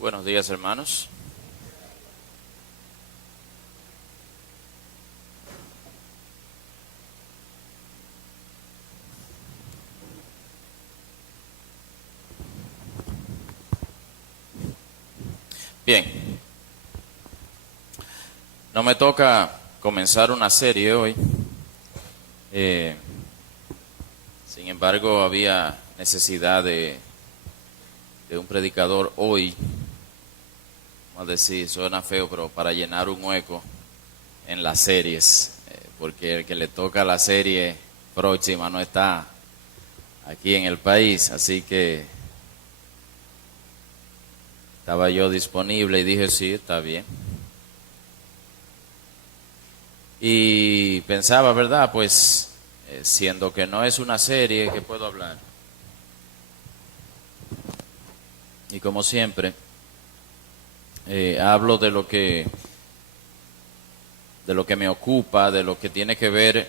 Buenos días, hermanos. Bien, no me toca comenzar una serie hoy. Sin embargo, había necesidad de un predicador hoy. Vamos a decir, suena feo, pero para llenar un hueco en las series, porque el que le toca la serie próxima no está aquí en el país, así que estaba yo disponible y dije, sí, está bien. Y pensaba, ¿verdad? Pues, siendo que no es una serie, ¿qué puedo hablar? Y como siempre, hablo de lo que me ocupa, de lo que tiene que ver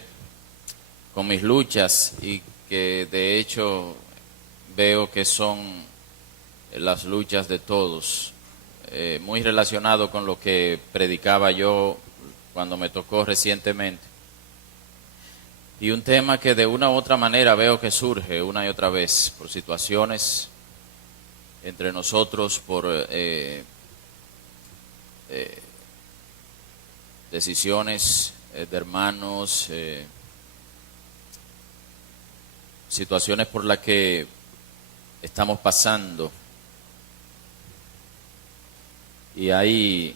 con mis luchas y que de hecho veo que son las luchas de todos, muy relacionado con lo que predicaba yo cuando me tocó recientemente. Y un tema que de una u otra manera veo que surge una y otra vez por situaciones entre nosotros, por decisiones de hermanos, situaciones por las que estamos pasando. Y hay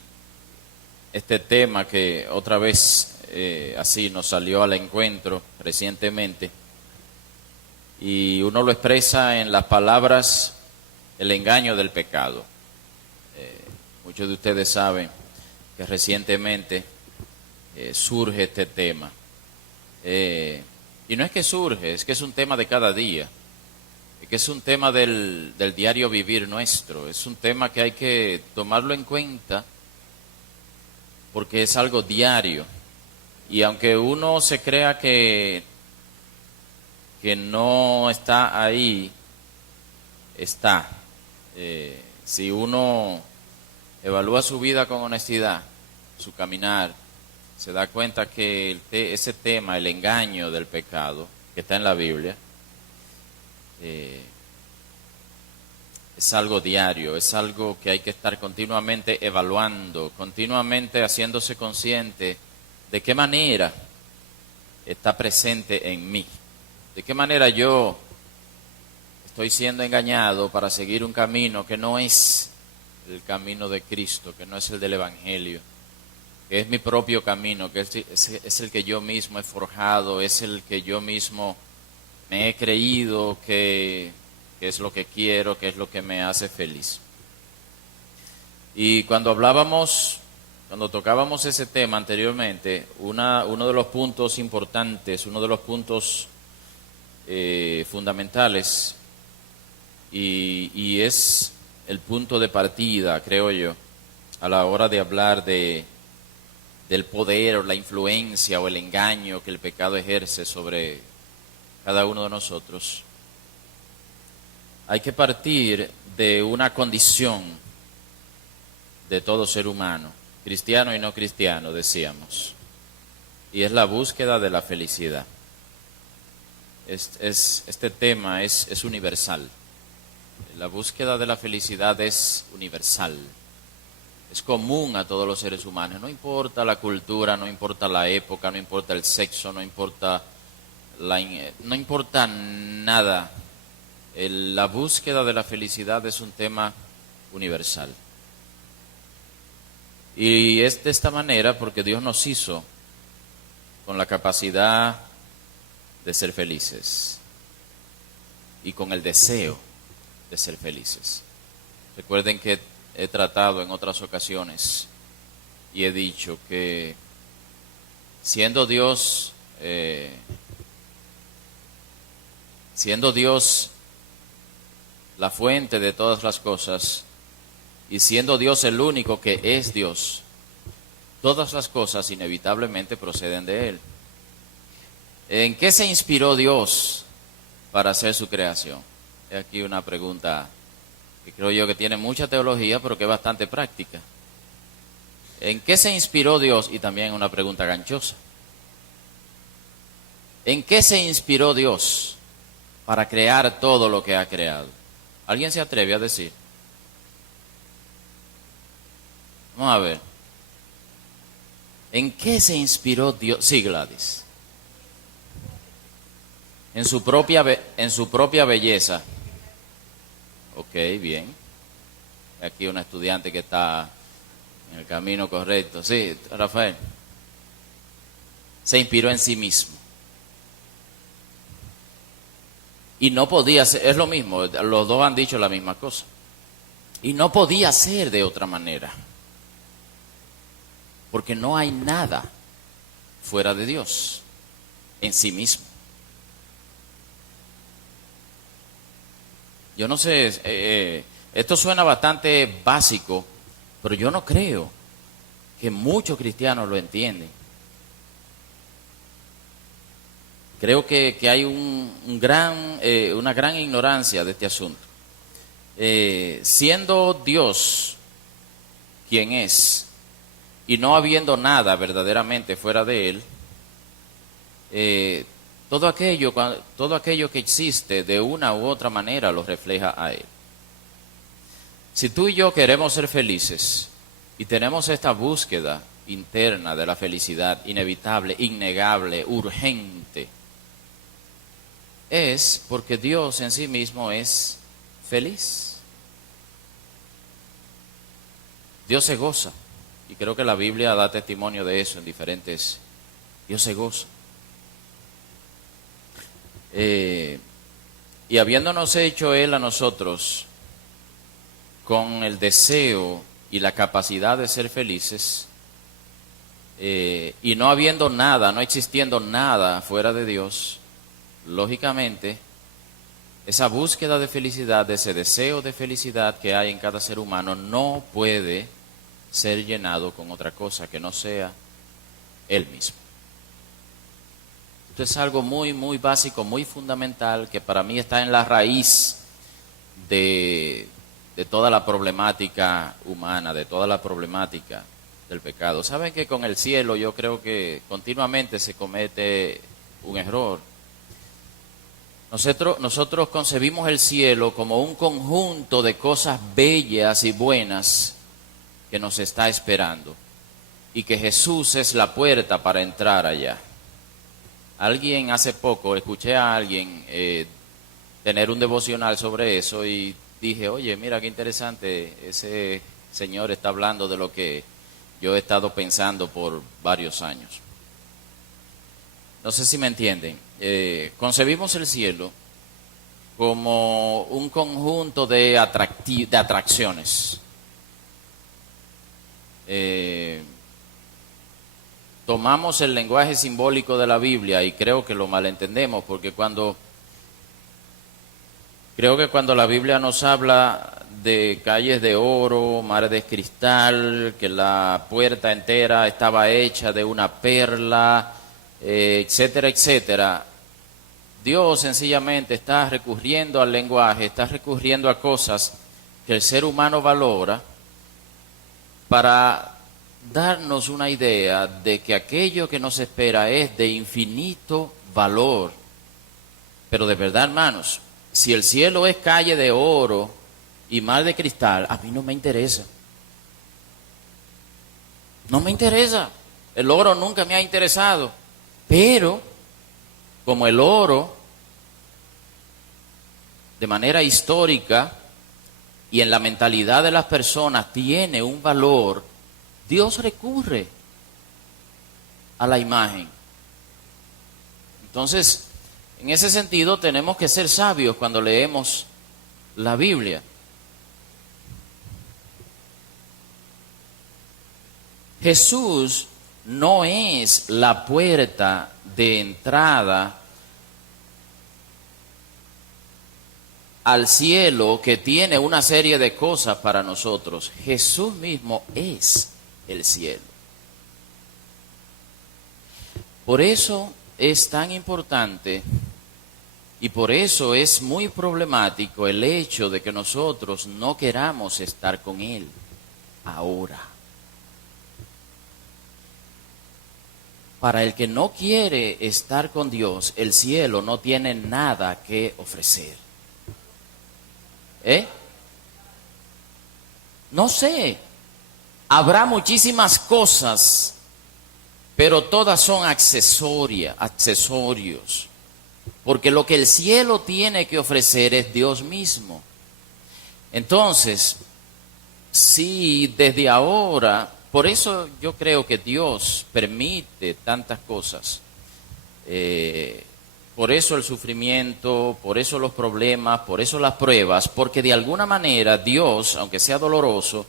este tema que otra vez así nos salió al encuentro recientemente, y uno lo expresa en las palabras el engaño del pecado. Muchos de ustedes saben que recientemente surge este tema. Y no es que surge, es que es un tema de cada día. Es que es un tema del diario vivir nuestro. Es un tema que hay que tomarlo en cuenta porque es algo diario. Y aunque uno se crea que no está ahí, está. Si uno evalúa su vida con honestidad, su caminar, se da cuenta que ese tema, el engaño del pecado, que está en la Biblia, es algo diario, es algo que hay que estar continuamente evaluando, continuamente haciéndose consciente de qué manera está presente en mí, de qué manera yo estoy siendo engañado para seguir un camino que no es el camino de Cristo, que no es el del Evangelio, que es mi propio camino, que es el que yo mismo he forjado, es el que yo mismo me he creído que es lo que quiero, que es lo que me hace feliz. Y cuando tocábamos ese tema anteriormente, uno de los puntos importantes, uno de los puntos fundamentales, y es el punto de partida, creo yo, a la hora de hablar del poder o la influencia o el engaño que el pecado ejerce sobre cada uno de nosotros. Hay que partir de una condición de todo ser humano, cristiano y no cristiano, decíamos, y es la búsqueda de la felicidad. Este tema es universal. La búsqueda de la felicidad es universal, es común a todos los seres humanos, no importa la cultura, no importa la época, no importa el sexo, no importa nada. La búsqueda de la felicidad es un tema universal. Y es de esta manera porque Dios nos hizo con la capacidad de ser felices y con el deseo de ser felices. Recuerden que he tratado en otras ocasiones y he dicho que siendo Dios la fuente de todas las cosas y siendo Dios el único que es Dios, todas las cosas inevitablemente proceden de Él. ¿En qué se inspiró Dios para hacer su creación? Aquí una pregunta que creo yo que tiene mucha teología, pero que es bastante práctica. ¿En qué se inspiró Dios? Y también una pregunta ganchosa. ¿En qué se inspiró Dios para crear todo lo que ha creado? ¿Alguien se atreve a decir? Vamos a ver. ¿En qué se inspiró Dios? Sí, Gladys. En su propia belleza. Ok, bien. Aquí una estudiante que está en el camino correcto. Sí, Rafael. Se inspiró en sí mismo. Y no podía ser, es lo mismo, los dos han dicho la misma cosa. Y no podía ser de otra manera. Porque no hay nada fuera de Dios en sí mismo. Yo no sé, esto suena bastante básico, pero yo no creo que muchos cristianos lo entienden. Creo que hay una gran ignorancia de este asunto. Siendo Dios quien es, y no habiendo nada verdaderamente fuera de Él, todo aquello que existe de una u otra manera lo refleja a Él. Si tú y yo queremos ser felices y tenemos esta búsqueda interna de la felicidad inevitable, innegable, urgente, es porque Dios en sí mismo es feliz. Dios se goza. Y creo que la Biblia da testimonio de eso en diferentes. Dios se goza. Y habiéndonos hecho Él a nosotros con el deseo y la capacidad de ser felices, y no habiendo nada, no existiendo nada fuera de Dios, lógicamente, esa búsqueda de felicidad, ese deseo de felicidad que hay en cada ser humano, no puede ser llenado con otra cosa que no sea Él mismo. Esto es algo muy, muy básico, muy fundamental, que para mí está en la raíz de toda la problemática humana, de toda la problemática del pecado. ¿Saben que con el cielo yo creo que continuamente se comete un error? Nosotros concebimos el cielo como un conjunto de cosas bellas y buenas que nos está esperando y que Jesús es la puerta para entrar allá. Alguien hace poco, escuché a alguien tener un devocional sobre eso y dije, oye, mira qué interesante, ese señor está hablando de lo que yo he estado pensando por varios años. No sé si me entienden. Concebimos el cielo como un conjunto de atracciones. Tomamos el lenguaje simbólico de la Biblia y creo que lo malentendemos, porque cuando la Biblia nos habla de calles de oro, mares de cristal, que la puerta entera estaba hecha de una perla, etcétera, etcétera, Dios sencillamente está recurriendo al lenguaje, está recurriendo a cosas que el ser humano valora para darnos una idea de que aquello que nos espera es de infinito valor. Pero de verdad, hermanos, si el cielo es calle de oro y mar de cristal, a mí no me interesa. No me interesa. El oro nunca me ha interesado. Pero, como el oro, de manera histórica y en la mentalidad de las personas, tiene un valor, Dios recurre a la imagen. Entonces, en ese sentido, tenemos que ser sabios cuando leemos la Biblia. Jesús no es la puerta de entrada al cielo que tiene una serie de cosas para nosotros. Jesús mismo es el cielo. Por eso es tan importante Y por eso es muy problemático el hecho de que nosotros no queramos estar con Él ahora. Para el que no quiere estar con Dios, el cielo no tiene nada que ofrecer. No sé, habrá muchísimas cosas, pero todas son accesorios. Porque lo que el cielo tiene que ofrecer es Dios mismo. Entonces, si desde ahora, por eso yo creo que Dios permite tantas cosas. Por eso el sufrimiento, por eso los problemas, por eso las pruebas, porque de alguna manera Dios, aunque sea doloroso,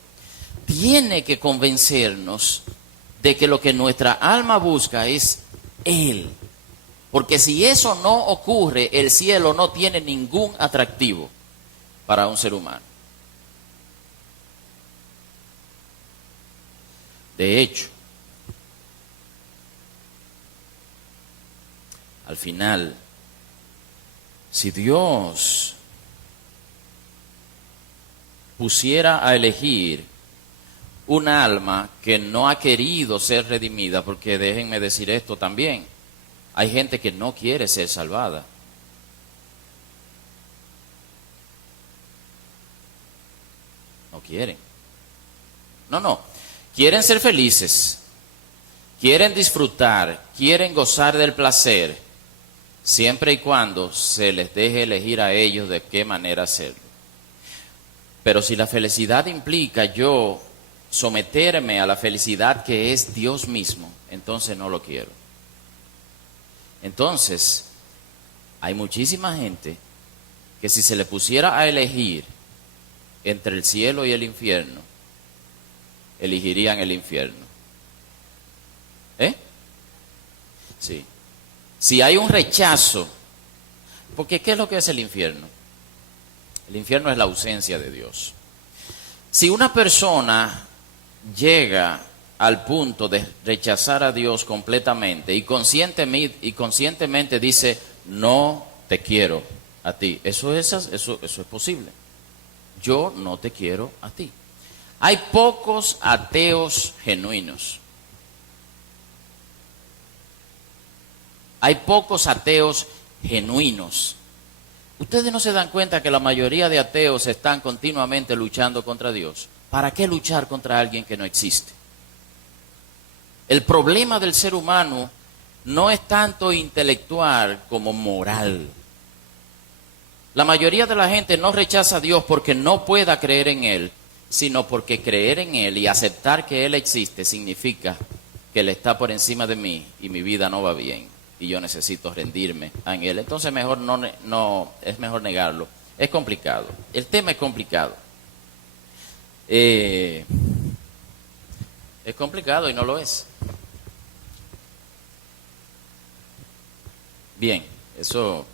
tiene que convencernos de que lo que nuestra alma busca es Él. Porque si eso no ocurre, el cielo no tiene ningún atractivo para un ser humano. De hecho, al final, si Dios pusiera a elegir un alma que no ha querido ser redimida, porque déjenme decir esto también, hay gente que no quiere ser salvada. No quieren. No. Quieren ser felices. Quieren disfrutar. Quieren gozar del placer. Siempre y cuando se les deje elegir a ellos de qué manera hacerlo. Pero si la felicidad implica yo someterme a la felicidad que es Dios mismo, entonces no lo quiero. Entonces, hay muchísima gente que si se le pusiera a elegir entre el cielo y el infierno, elegirían el infierno. Sí. Si hay un rechazo, porque ¿qué es lo que es el infierno? El infierno es la ausencia de Dios. Si una persona llega al punto de rechazar a Dios completamente y conscientemente dice, no te quiero a ti, eso es posible. Yo no te quiero a ti. Hay pocos ateos genuinos. Hay pocos ateos genuinos. Ustedes no se dan cuenta que la mayoría de ateos están continuamente luchando contra Dios. ¿Para qué luchar contra alguien que no existe? El problema del ser humano no es tanto intelectual como moral. La mayoría de la gente no rechaza a Dios porque no pueda creer en Él, sino porque creer en Él y aceptar que Él existe significa que Él está por encima de mí y mi vida no va bien y yo necesito rendirme a Él. Entonces es mejor negarlo. Es complicado. El tema es complicado. Es complicado y no lo es. Bien, eso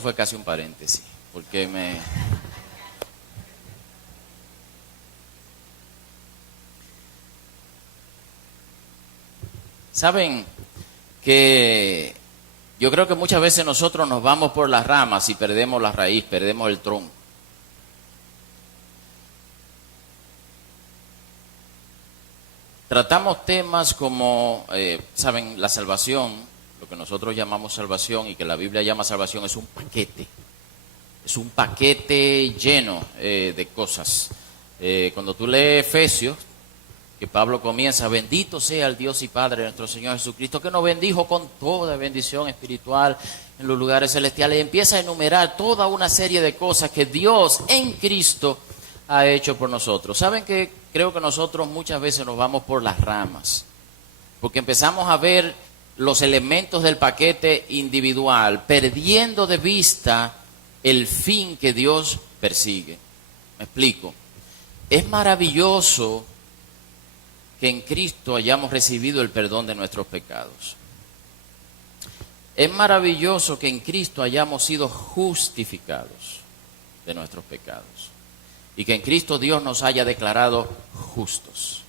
fue casi un paréntesis, porque ¿Saben que yo creo que muchas veces nosotros nos vamos por las ramas y perdemos la raíz, perdemos el tronco? Tratamos temas como, ¿saben? La salvación, lo que nosotros llamamos salvación y que la Biblia llama salvación, es un paquete. Es un paquete lleno de cosas. Cuando tú lees Efesios, que Pablo comienza, bendito sea el Dios y Padre de nuestro Señor Jesucristo, que nos bendijo con toda bendición espiritual en los lugares celestiales, y empieza a enumerar toda una serie de cosas que Dios en Cristo ha hecho por nosotros. ¿Saben que creo que nosotros muchas veces nos vamos por las ramas? Porque empezamos a ver los elementos del paquete individual, perdiendo de vista el fin que Dios persigue. Me explico. Es maravilloso que en Cristo hayamos recibido el perdón de nuestros pecados. Es maravilloso que en Cristo hayamos sido justificados de nuestros pecados y que en Cristo Dios nos haya declarado justos.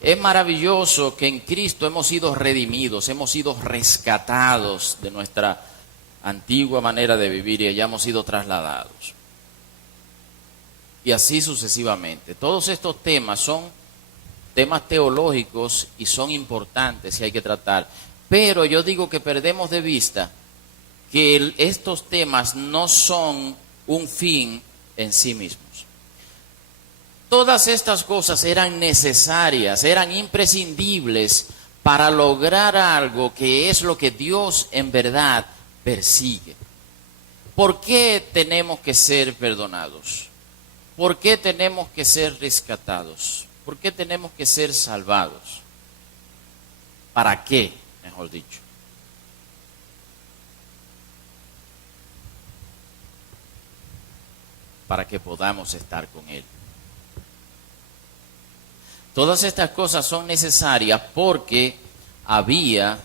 Es maravilloso que en Cristo hemos sido redimidos, hemos sido rescatados de nuestra antigua manera de vivir y hayamos sido trasladados. Y así sucesivamente. Todos estos temas son temas teológicos y son importantes y hay que tratar. Pero yo digo que perdemos de vista que estos temas no son un fin en sí mismos. Todas estas cosas eran necesarias, eran imprescindibles para lograr algo que es lo que Dios en verdad persigue. ¿Por qué tenemos que ser perdonados? ¿Por qué tenemos que ser rescatados? ¿Por qué tenemos que ser salvados? ¿Para qué, mejor dicho? Para que podamos estar con Él. Todas estas cosas son necesarias porque había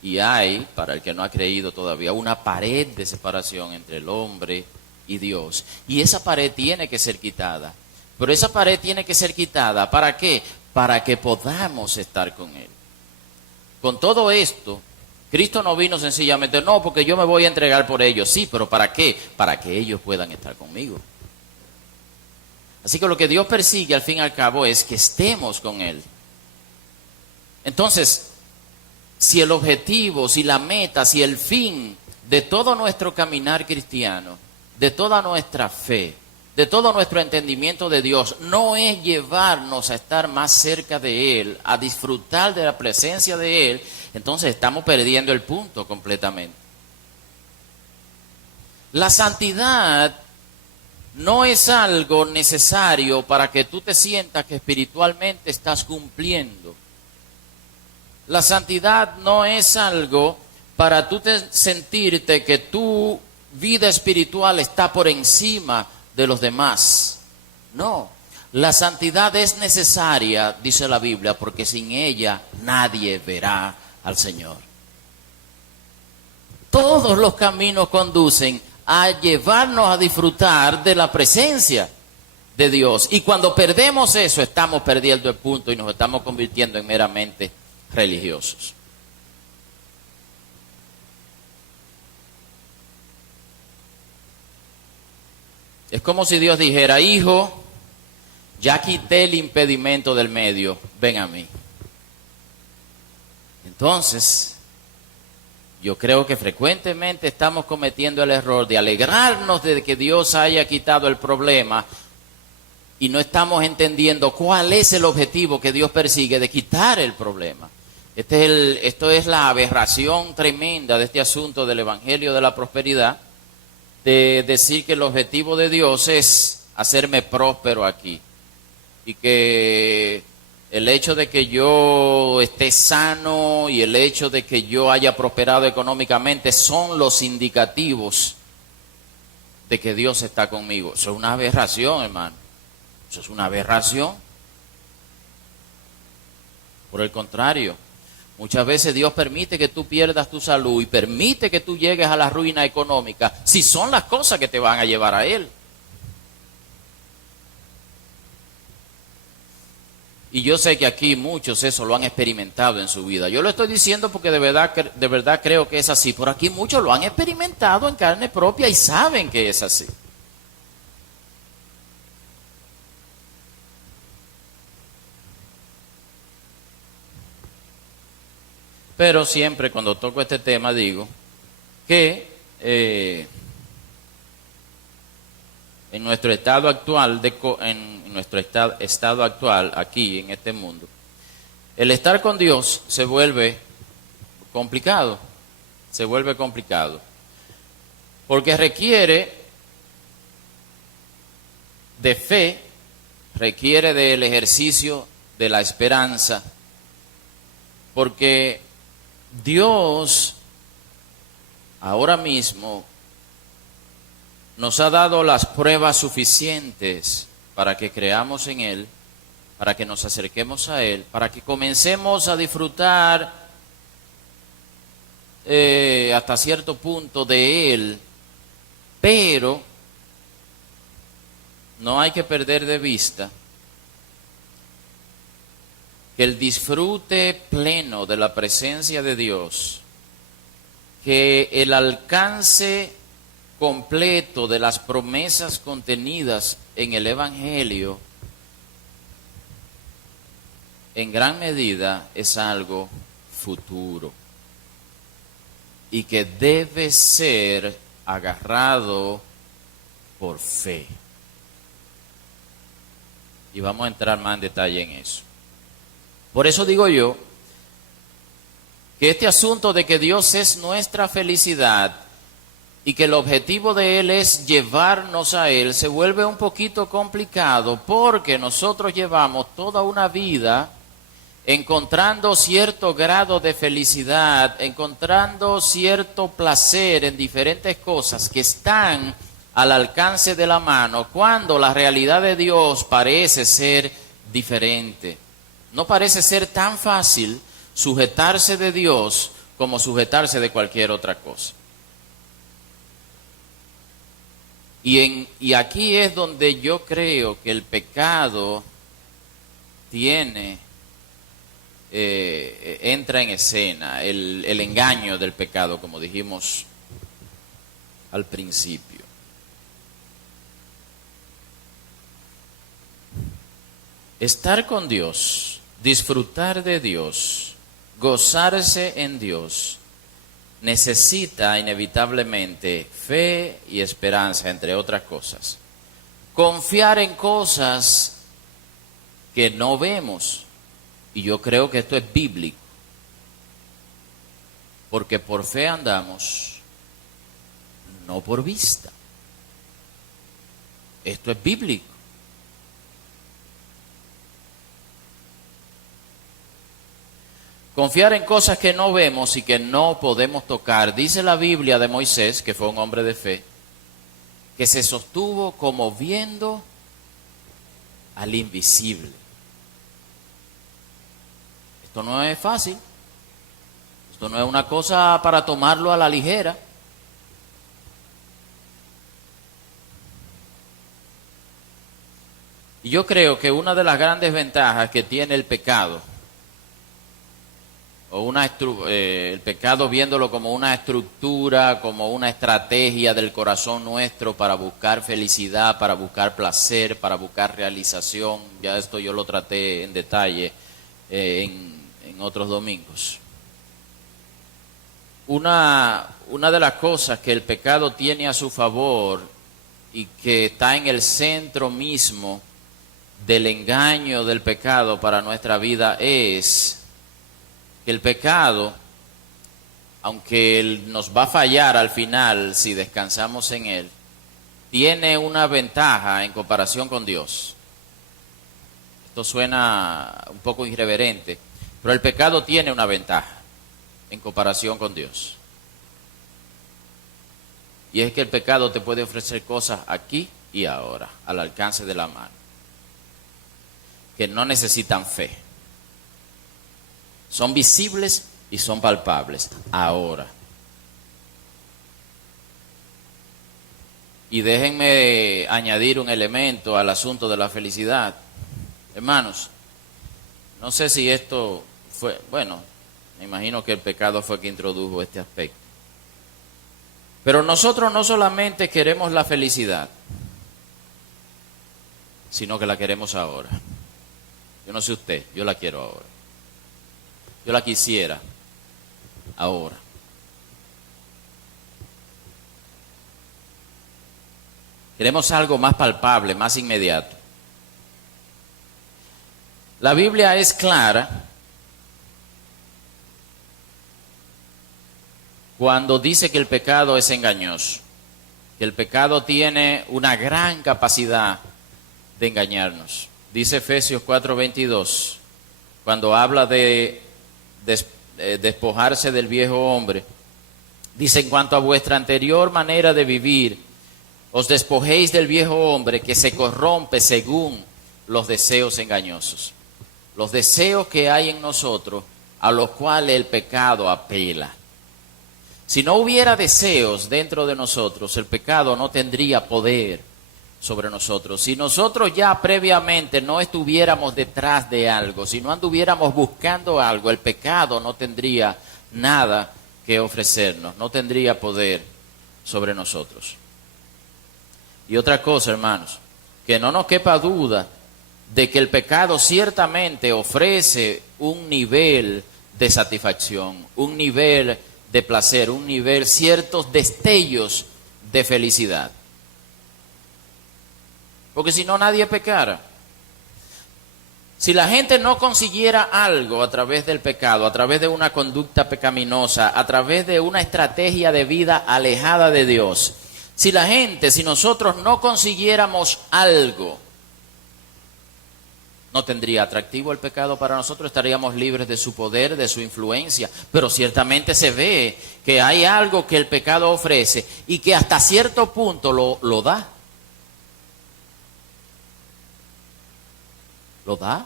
y hay, para el que no ha creído todavía, una pared de separación entre el hombre y Dios. Y esa pared tiene que ser quitada. Pero esa pared tiene que ser quitada, ¿para qué? Para que podamos estar con Él. Con todo esto, Cristo no vino sencillamente, no, porque yo me voy a entregar por ellos. Sí, pero ¿para qué? Para que ellos puedan estar conmigo. Así que lo que Dios persigue al fin y al cabo es que estemos con Él. Entonces, si el objetivo, si la meta, si el fin de todo nuestro caminar cristiano, de toda nuestra fe, de todo nuestro entendimiento de Dios, no es llevarnos a estar más cerca de Él, a disfrutar de la presencia de Él, entonces estamos perdiendo el punto completamente. La santidad no es algo necesario para que tú te sientas que espiritualmente estás cumpliendo. La santidad no es algo para tú sentirte que tu vida espiritual está por encima de los demás. No, la santidad es necesaria, dice la Biblia, porque sin ella nadie verá al Señor. Todos los caminos conducen a llevarnos a disfrutar de la presencia de Dios. Y cuando perdemos eso, estamos perdiendo el punto y nos estamos convirtiendo en meramente religiosos. Es como si Dios dijera, hijo, ya quité el impedimento del medio, ven a mí. Entonces, yo creo que frecuentemente estamos cometiendo el error de alegrarnos de que Dios haya quitado el problema y no estamos entendiendo cuál es el objetivo que Dios persigue de quitar el problema. Esto es la aberración tremenda de este asunto del Evangelio de la prosperidad, de decir que el objetivo de Dios es hacerme próspero aquí y que el hecho de que yo esté sano y el hecho de que yo haya prosperado económicamente son los indicativos de que Dios está conmigo. Eso es una aberración, hermano. Eso es una aberración. Por el contrario, muchas veces Dios permite que tú pierdas tu salud y permite que tú llegues a la ruina económica si son las cosas que te van a llevar a Él. Y yo sé que aquí muchos eso lo han experimentado en su vida. Yo lo estoy diciendo porque de verdad creo que es así. Por aquí muchos lo han experimentado en carne propia y saben que es así. Pero siempre cuando toco este tema digo que en nuestro estado actual, en nuestro estado actual aquí en este mundo, el estar con Dios se vuelve complicado, porque requiere de fe, requiere del ejercicio de la esperanza, porque Dios ahora mismo nos ha dado las pruebas suficientes para que creamos en Él, para que nos acerquemos a Él, para que comencemos a disfrutar hasta cierto punto de Él, pero no hay que perder de vista que el disfrute pleno de la presencia de Dios, que el alcance completo de las promesas contenidas en el Evangelio, en gran medida es algo futuro y que debe ser agarrado por fe. Y vamos a entrar más en detalle en eso. Por eso digo yo que este asunto de que Dios es nuestra felicidad y que el objetivo de Él es llevarnos a Él se vuelve un poquito complicado, porque nosotros llevamos toda una vida encontrando cierto grado de felicidad, encontrando cierto placer en diferentes cosas que están al alcance de la mano, cuando la realidad de Dios parece ser diferente. No parece ser tan fácil sujetarse de Dios como sujetarse de cualquier otra cosa. Y aquí es donde yo creo que el pecado entra en escena, el engaño del pecado, como dijimos al principio. Estar con Dios, disfrutar de Dios, gozarse en Dios, necesita inevitablemente fe y esperanza, entre otras cosas. Confiar en cosas que no vemos. Y yo creo que esto es bíblico. Porque por fe andamos, no por vista. Esto es bíblico. Confiar en cosas que no vemos y que no podemos tocar. Dice la Biblia de Moisés, que fue un hombre de fe, que se sostuvo como viendo al invisible. Esto no es fácil. Esto no es una cosa para tomarlo a la ligera. Y yo creo que una de las grandes ventajas que tiene el pecado, el pecado viéndolo como una estructura, como una estrategia del corazón nuestro para buscar felicidad, para buscar placer, para buscar realización. Ya esto yo lo traté en detalle en otros domingos. Una de las cosas que el pecado tiene a su favor y que está en el centro mismo del engaño del pecado para nuestra vida es que el pecado, aunque él nos va a fallar al final si descansamos en él, tiene una ventaja en comparación con Dios. Esto suena un poco irreverente, pero el pecado tiene una ventaja en comparación con Dios. Y es que el pecado te puede ofrecer cosas aquí y ahora, al alcance de la mano, que no necesitan fe. Son visibles y son palpables ahora. Y déjenme añadir un elemento al asunto de la felicidad. Hermanos, no sé si esto fue, bueno, me imagino que el pecado fue que introdujo este aspecto. Pero nosotros no solamente queremos la felicidad, sino que la queremos ahora. Yo no sé usted, yo la quiero ahora. Yo la quisiera ahora. Queremos algo más palpable, más inmediato. La Biblia es clara cuando dice que el pecado es engañoso, que el pecado tiene una gran capacidad de engañarnos. Dice Efesios 4:22, cuando habla de despojarse del viejo hombre, dice: en cuanto a vuestra anterior manera de vivir, os despojéis del viejo hombre que se corrompe según los deseos engañosos. Los deseos que hay en nosotros, a los cuales el pecado apela. Si no hubiera deseos dentro de nosotros, el pecado no tendría poder sobre nosotros. Si nosotros ya previamente no estuviéramos detrás de algo, si no anduviéramos buscando algo, el pecado no tendría nada que ofrecernos, no tendría poder sobre nosotros. Y otra cosa, hermanos, que no nos quepa duda de que el pecado ciertamente ofrece un nivel de satisfacción, un nivel de placer, un nivel, ciertos destellos de felicidad. Porque si no, nadie pecara. Si la gente no consiguiera algo a través del pecado, a través de una conducta pecaminosa, a través de una estrategia de vida alejada de Dios, si nosotros no consiguiéramos algo, no tendría atractivo el pecado para nosotros, estaríamos libres de su poder, de su influencia. Pero ciertamente se ve que hay algo que el pecado ofrece y que hasta cierto punto lo da. ¿Lo da?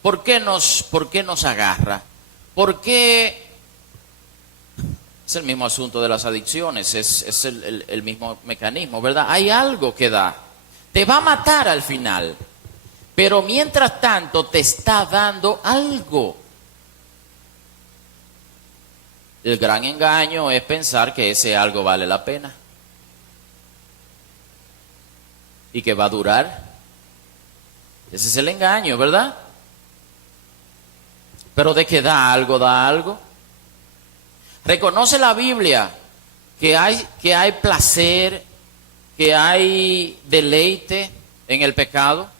¿Por qué nos agarra? ¿Por qué? Es el mismo asunto de las adicciones, es el mismo mecanismo, ¿verdad? Hay algo que da. Te va a matar al final, pero mientras tanto te está dando algo. El gran engaño es pensar que ese algo vale la pena y que va a durar. Ese es el engaño, ¿verdad? Pero de que da algo, da algo. Reconoce la Biblia que hay placer, que hay deleite en el pecado.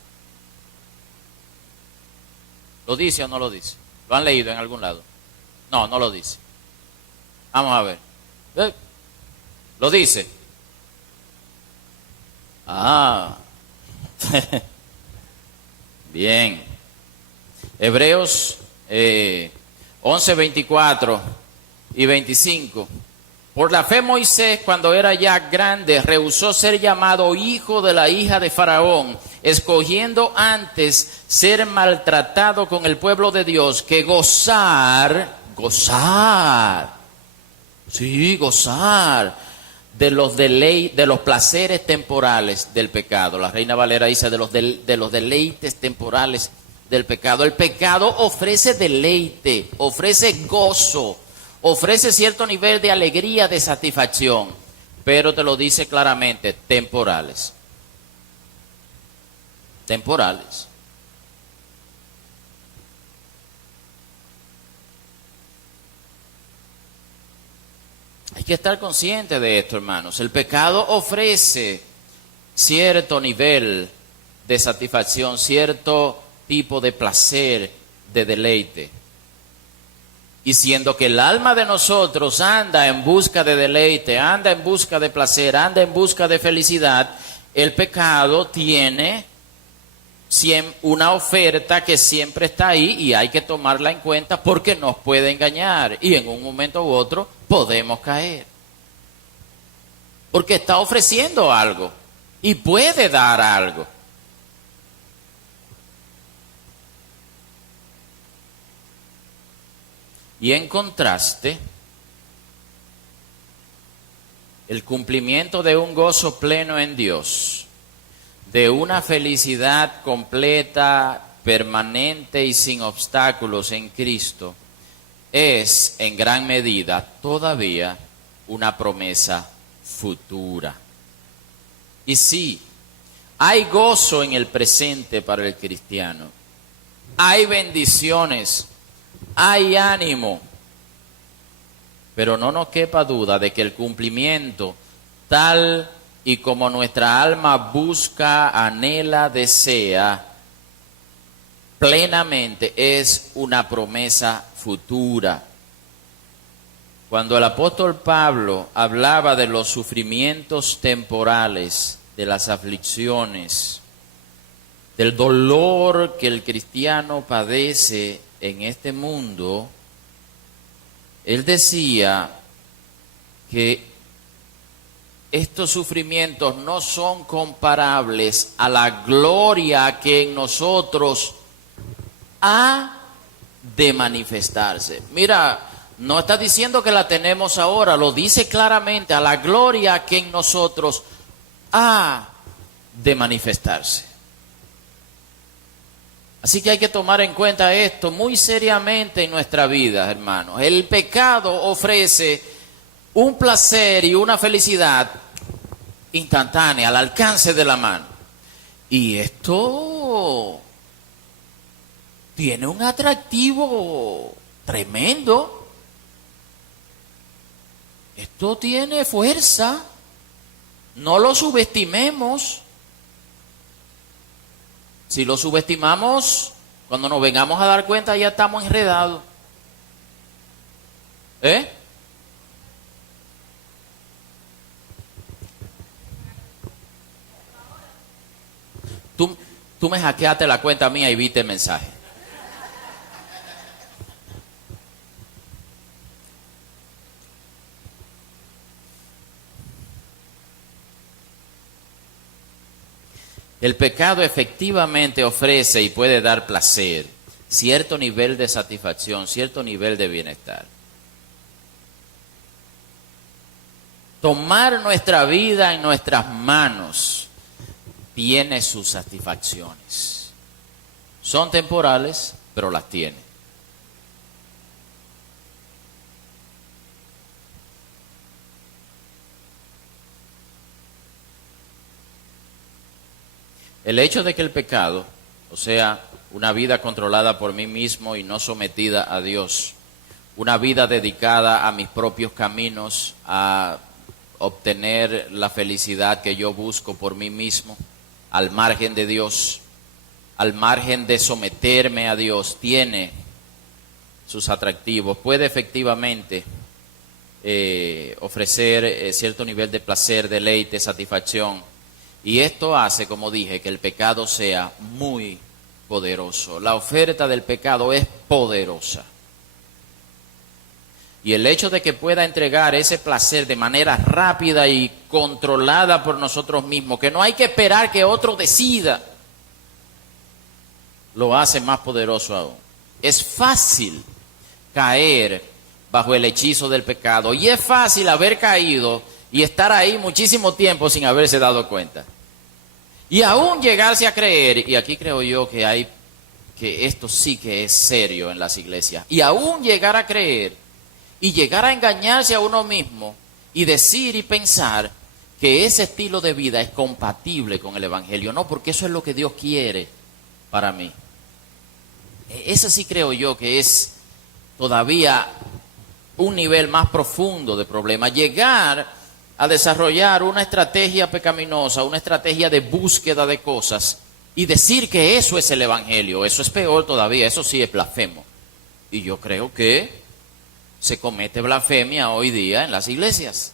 ¿Lo dice o no lo dice? ¿Lo han leído en algún lado? No, no lo dice. Vamos a ver. ¿Lo dice? Ah. Bien. Hebreos 11, 24 y 25. Por la fe Moisés, cuando era ya grande, rehusó ser llamado hijo de la hija de Faraón, escogiendo antes ser maltratado con el pueblo de Dios que gozar de los placeres temporales del pecado. La Reina Valera dice de los deleites temporales del pecado. El pecado ofrece deleite, ofrece gozo, ofrece cierto nivel de alegría, de satisfacción, pero te lo dice claramente, temporales. Temporales. Hay que estar consciente de esto, hermanos. El pecado ofrece cierto nivel de satisfacción, cierto tipo de placer, de deleite. Y siendo que el alma de nosotros anda en busca de deleite, anda en busca de placer, anda en busca de felicidad, el pecado tiene una oferta que siempre está ahí y hay que tomarla en cuenta porque nos puede engañar y en un momento u otro podemos caer. Porque está ofreciendo algo y puede dar algo. Y en contraste, el cumplimiento de un gozo pleno en Dios, de una felicidad completa, permanente y sin obstáculos en Cristo, es en gran medida todavía una promesa futura. Y sí, hay gozo en el presente para el cristiano, hay bendiciones, hay ánimo, pero no nos quepa duda de que el cumplimiento, tal y como nuestra alma busca, anhela, desea, plenamente es una promesa futura. Cuando el apóstol Pablo hablaba de los sufrimientos temporales, de las aflicciones, del dolor que el cristiano padece en este mundo, él decía que estos sufrimientos no son comparables a la gloria que en nosotros ha de manifestarse. Mira, no está diciendo que la tenemos ahora, lo dice claramente, a la gloria que en nosotros ha de manifestarse. Así que hay que tomar en cuenta esto muy seriamente en nuestra vida, hermanos. El pecado ofrece un placer y una felicidad instantánea, al alcance de la mano. Y esto tiene un atractivo tremendo. Esto tiene fuerza. No lo subestimemos. Si lo subestimamos, cuando nos vengamos a dar cuenta ya estamos enredados. Tú me hackeaste la cuenta mía y viste el mensaje. El pecado efectivamente ofrece y puede dar placer, cierto nivel de satisfacción, cierto nivel de bienestar. Tomar nuestra vida en nuestras manos tiene sus satisfacciones. Son temporales, pero las tiene. El hecho de que el pecado, o sea, una vida controlada por mí mismo y no sometida a Dios, una vida dedicada a mis propios caminos, a obtener la felicidad que yo busco por mí mismo, al margen de Dios, al margen de someterme a Dios, tiene sus atractivos, puede efectivamente ofrecer cierto nivel de placer, deleite, satisfacción. Y esto hace, como dije, que el pecado sea muy poderoso. La oferta del pecado es poderosa. Y el hecho de que pueda entregar ese placer de manera rápida y controlada por nosotros mismos, que no hay que esperar que otro decida, lo hace más poderoso aún. Es fácil caer bajo el hechizo del pecado y es fácil haber caído y estar ahí muchísimo tiempo sin haberse dado cuenta. Y aún llegarse a creer, y aquí creo yo que esto sí que es serio en las iglesias, y aún llegar a creer y llegar a engañarse a uno mismo y decir y pensar que ese estilo de vida es compatible con el Evangelio. No, porque eso es lo que Dios quiere para mí. Ese sí creo yo que es todavía un nivel más profundo de problema. Llegar a desarrollar una estrategia pecaminosa, una estrategia de búsqueda de cosas y decir que eso es el Evangelio, eso es peor todavía, eso sí es blasfemo. Y yo creo que se comete blasfemia hoy día en las iglesias,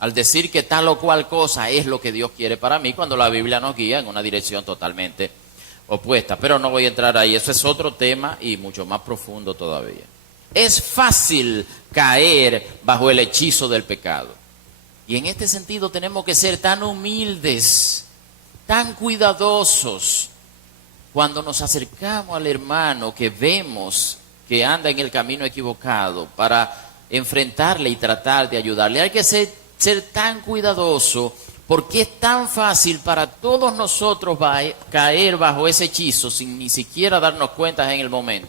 al decir que tal o cual cosa es lo que Dios quiere para mí, cuando la Biblia nos guía en una dirección totalmente opuesta. Pero no voy a entrar ahí, eso es otro tema y mucho más profundo todavía. Es fácil caer bajo el hechizo del pecado. Y en este sentido tenemos que ser tan humildes, tan cuidadosos, cuando nos acercamos al hermano que vemos que anda en el camino equivocado, para enfrentarle y tratar de ayudarle. Hay que ser tan cuidadoso, porque es tan fácil para todos nosotros caer bajo ese hechizo sin ni siquiera darnos cuenta en el momento.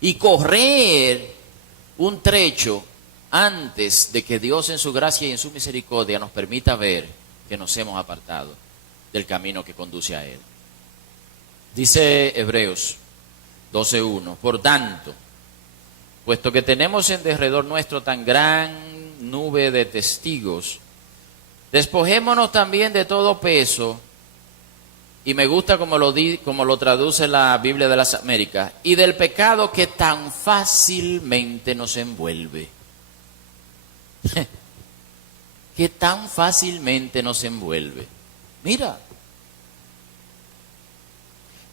Y correr un trecho antes de que Dios en su gracia y en su misericordia nos permita ver que nos hemos apartado del camino que conduce a Él. Dice Hebreos 12:1, por tanto, puesto que tenemos en derredor nuestro tan gran nube de testigos, despojémonos también de todo peso, y me gusta como lo traduce la Biblia de las Américas, y del pecado que tan fácilmente nos envuelve. Que tan fácilmente nos envuelve. Mira.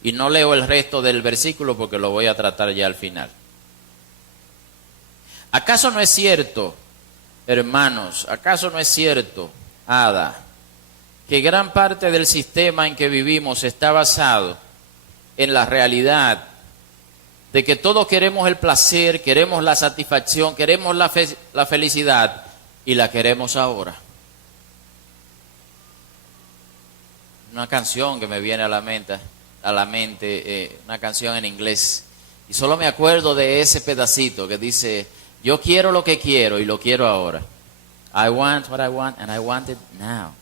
Y no leo el resto del versículo porque lo voy a tratar ya al final. ¿Acaso no es cierto, hermanos, acaso no es cierto, Ada, que gran parte del sistema en que vivimos está basado en la realidad de que todos queremos el placer, queremos la satisfacción, queremos la felicidad y la queremos ahora? una canción que me viene a la mente, una canción en inglés. Y solo me acuerdo de ese pedacito que dice, yo quiero lo que quiero y lo quiero ahora. I want what I want and I want it now.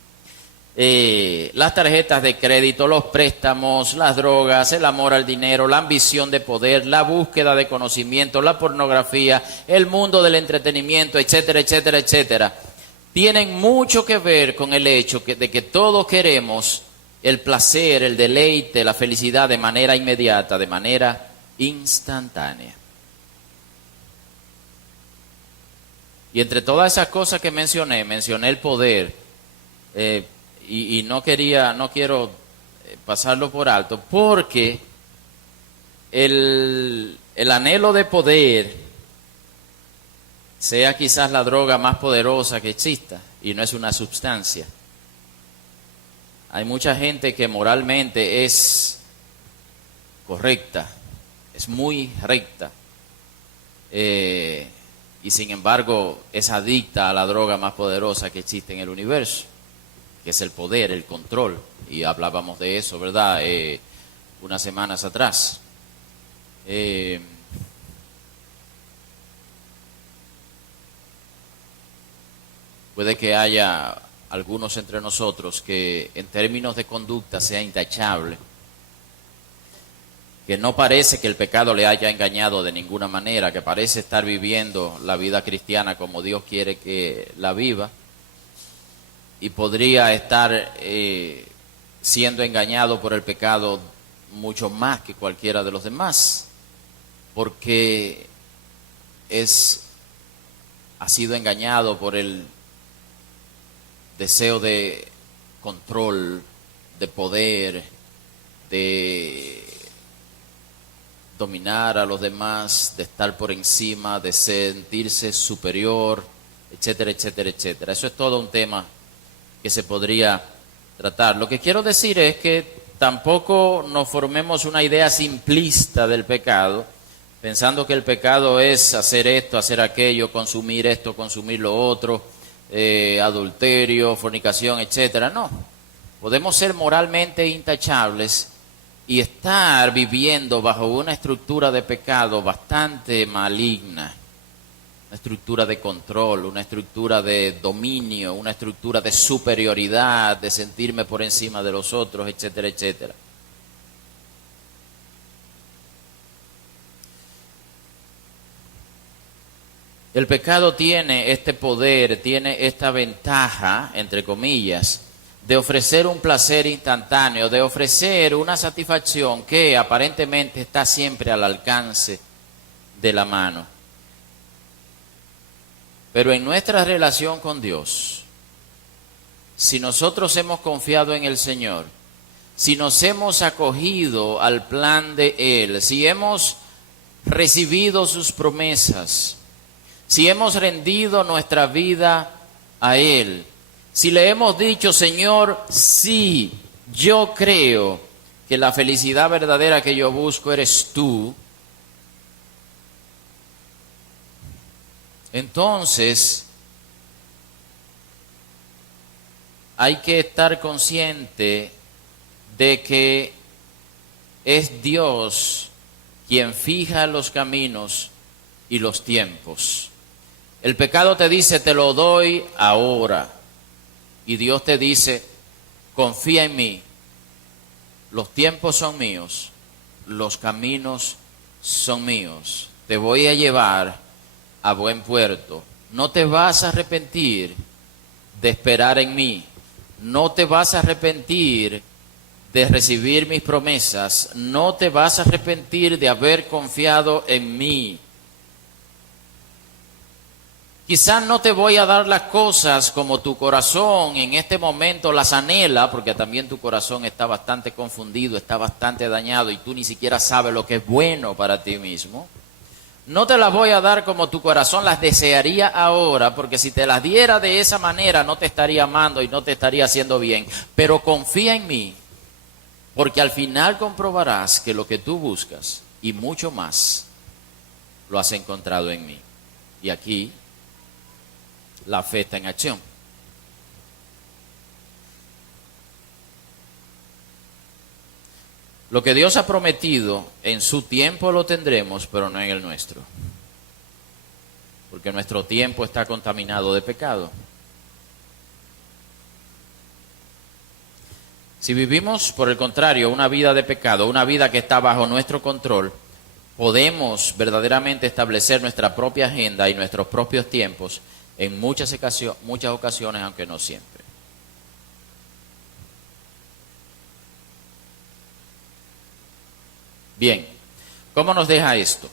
Las tarjetas de crédito, los préstamos, las drogas, el amor al dinero, la ambición de poder, la búsqueda de conocimiento, la pornografía, el mundo del entretenimiento, etcétera, etcétera, etcétera, tienen mucho que ver con el hecho de que todos queremos el placer, el deleite, la felicidad de manera inmediata, de manera instantánea. Y entre todas esas cosas que mencioné el poder, y no quiero pasarlo por alto, porque el anhelo de poder sea quizás la droga más poderosa que exista, y no es una sustancia. Hay mucha gente que moralmente es correcta, es muy recta, y sin embargo es adicta a la droga más poderosa que existe en el universo, que es el poder, el control, y hablábamos de eso, ¿verdad?, unas semanas atrás. Puede que haya algunos entre nosotros que en términos de conducta sea intachable, que no parece que el pecado le haya engañado de ninguna manera, que parece estar viviendo la vida cristiana como Dios quiere que la viva, y podría estar siendo engañado por el pecado mucho más que cualquiera de los demás, porque ha sido engañado por el deseo de control, de poder, de dominar a los demás, de estar por encima, de sentirse superior, etcétera, etcétera, etcétera. Eso es todo un tema que se podría tratar. Lo que quiero decir es que tampoco nos formemos una idea simplista del pecado, pensando que el pecado es hacer esto, hacer aquello, consumir esto, consumir lo otro, adulterio, fornicación, etcétera. No, podemos ser moralmente intachables y estar viviendo bajo una estructura de pecado bastante maligna, una estructura de control, una estructura de dominio, una estructura de superioridad, de sentirme por encima de los otros, etcétera, etcétera. El pecado tiene este poder, tiene esta ventaja, entre comillas, de ofrecer un placer instantáneo, de ofrecer una satisfacción que aparentemente está siempre al alcance de la mano. Pero en nuestra relación con Dios, si nosotros hemos confiado en el Señor, si nos hemos acogido al plan de Él, si hemos recibido sus promesas, si hemos rendido nuestra vida a Él, si le hemos dicho, Señor, sí, yo creo que la felicidad verdadera que yo busco eres tú, entonces hay que estar consciente de que es Dios quien fija los caminos y los tiempos. El pecado te dice, te lo doy ahora. Y Dios te dice, confía en mí. Los tiempos son míos, los caminos son míos. Te voy a llevar a buen puerto. No te vas a arrepentir de esperar en mí. No te vas a arrepentir de recibir mis promesas. No te vas a arrepentir de haber confiado en mí. Quizás no te voy a dar las cosas como tu corazón en este momento las anhela, porque también tu corazón está bastante confundido, está bastante dañado y tú ni siquiera sabes lo que es bueno para ti mismo. No te las voy a dar como tu corazón las desearía ahora, porque si te las diera de esa manera no te estaría amando y no te estaría haciendo bien. Pero confía en mí, porque al final comprobarás que lo que tú buscas y mucho más lo has encontrado en mí. Y aquí la fe está en acción. Lo que Dios ha prometido, en su tiempo lo tendremos, pero no en el nuestro. Porque nuestro tiempo está contaminado de pecado. Si vivimos, por el contrario, una vida de pecado, una vida que está bajo nuestro control, podemos verdaderamente establecer nuestra propia agenda y nuestros propios tiempos en muchas ocasiones, aunque no siempre. Bien, ¿cómo nos deja esto?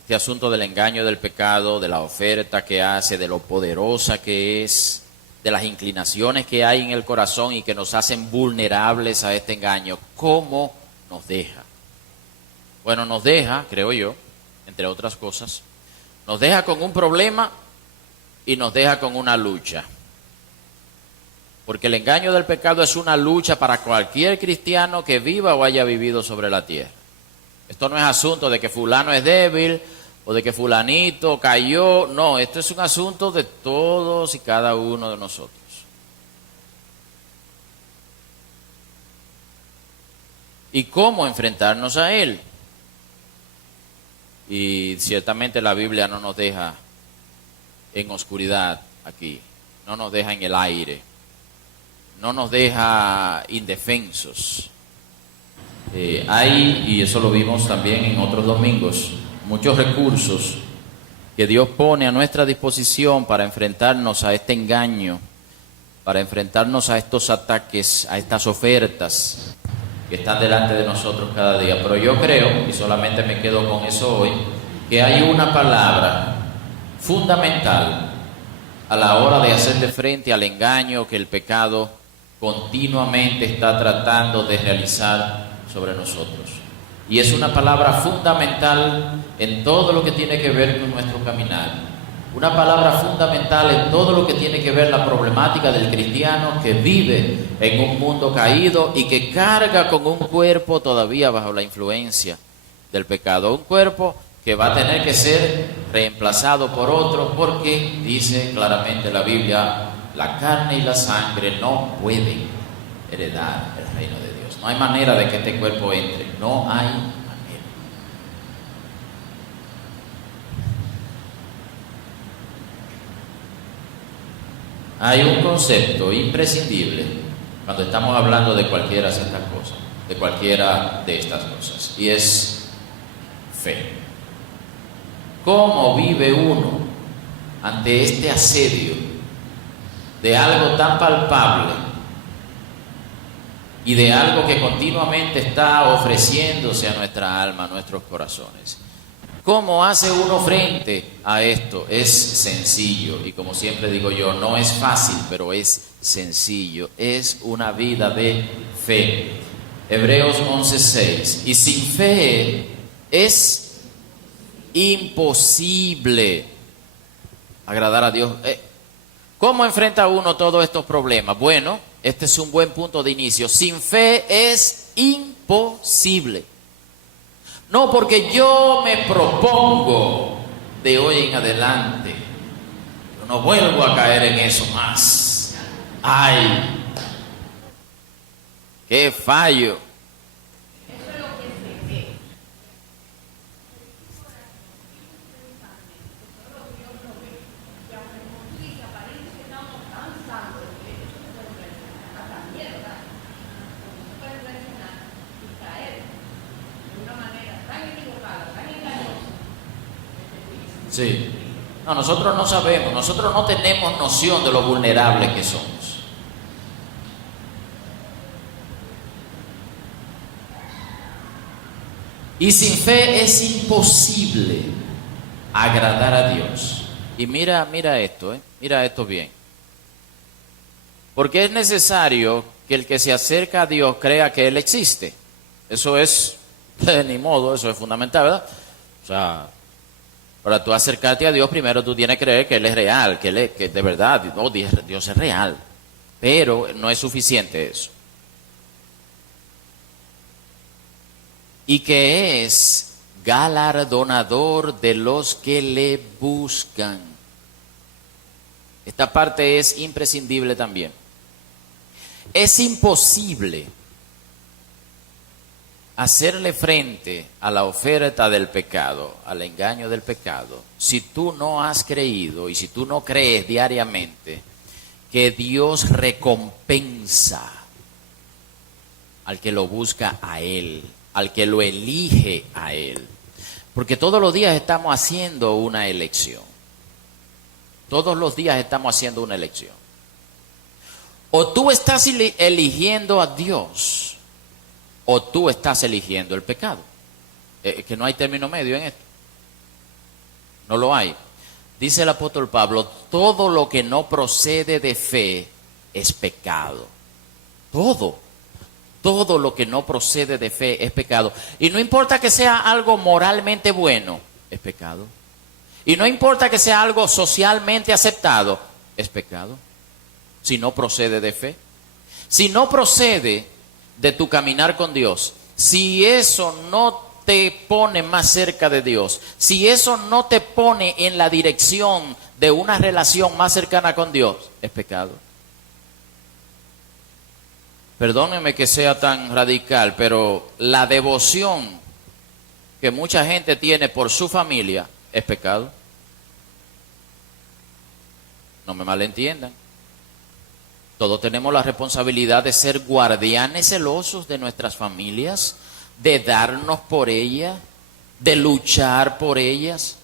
Este asunto del engaño, del pecado, de la oferta que hace, de lo poderosa que es, de las inclinaciones que hay en el corazón y que nos hacen vulnerables a este engaño. ¿Cómo nos deja? Bueno, nos deja, creo yo, entre otras cosas, nos deja con un problema y nos deja con una lucha. Porque el engaño del pecado es una lucha para cualquier cristiano que viva o haya vivido sobre la tierra. Esto no es asunto de que fulano es débil o de que fulanito cayó. No, esto es un asunto de todos y cada uno de nosotros. ¿Y cómo enfrentarnos a él? Y ciertamente la Biblia no nos deja en oscuridad aquí, no nos deja en el aire, no nos deja indefensos. Hay, y eso lo vimos también en otros domingos, muchos recursos que Dios pone a nuestra disposición para enfrentarnos a este engaño, para enfrentarnos a estos ataques, a estas ofertas que están delante de nosotros cada día. Pero yo creo, y solamente me quedo con eso hoy, que hay una palabra fundamental a la hora de hacerle frente al engaño que el pecado continuamente está tratando de realizar sobre nosotros. Y es una palabra fundamental en todo lo que tiene que ver con nuestro caminar. Una palabra fundamental en todo lo que tiene que ver la problemática del cristiano que vive en un mundo caído y que carga con un cuerpo todavía bajo la influencia del pecado. Un cuerpo que va a tener que ser reemplazado por otro porque, dice claramente la Biblia, la carne y la sangre no pueden heredar el reino de Dios. No hay manera de que este cuerpo entre, no hay manera. Hay un concepto imprescindible cuando estamos hablando de cualquiera de estas cosas, de cualquiera de estas cosas, y es fe. ¿Cómo vive uno ante este asedio de algo tan palpable y de algo que continuamente está ofreciéndose a nuestra alma, a nuestros corazones? ¿Cómo hace uno frente a esto? Es sencillo, y como siempre digo yo, no es fácil, pero es sencillo. Es una vida de fe. Hebreos 11:6. Y sin fe es imposible agradar a Dios. ¿Cómo enfrenta uno todos estos problemas? Bueno, este es un buen punto de inicio. Sin fe es imposible. No, porque yo me propongo de hoy en adelante, yo no vuelvo a caer en eso más. ¡Ay! ¡Qué fallo! Sí. No, nosotros no sabemos, nosotros no tenemos noción de lo vulnerables que somos. Y sin fe es imposible agradar a Dios. Y mira esto, mira esto bien. Porque es necesario que el que se acerca a Dios crea que Él existe. Eso es, ni modo, eso es fundamental, ¿verdad? O sea, para tú acercarte a Dios, primero tú tienes que creer que Él es real, que de verdad, no, Dios es real. Pero no es suficiente eso. Y que es galardonador de los que le buscan. Esta parte es imprescindible también. Es imposible hacerle frente a la oferta del pecado, al engaño del pecado, si tú no has creído y si tú no crees diariamente que Dios recompensa al que lo busca a Él, al que lo elige a Él. Porque todos los días estamos haciendo una elección. Todos los días estamos haciendo una elección. O tú estás eligiendo a Dios, o tú estás eligiendo el pecado. Que no hay término medio en esto. No lo hay. Dice el apóstol Pablo, todo lo que no procede de fe es pecado. Todo lo que no procede de fe es pecado. Y no importa que sea algo moralmente bueno, es pecado. Y no importa que sea algo socialmente aceptado, es pecado. Si no procede de fe. Si no procede de tu caminar con Dios, si eso no te pone más cerca de Dios, si eso no te pone en la dirección de una relación más cercana con Dios, es pecado. Perdónenme que sea tan radical, pero la devoción que mucha gente tiene por su familia es pecado. No me malentiendan. Todos tenemos la responsabilidad de ser guardianes celosos de nuestras familias, de darnos por ellas, de luchar por ellas.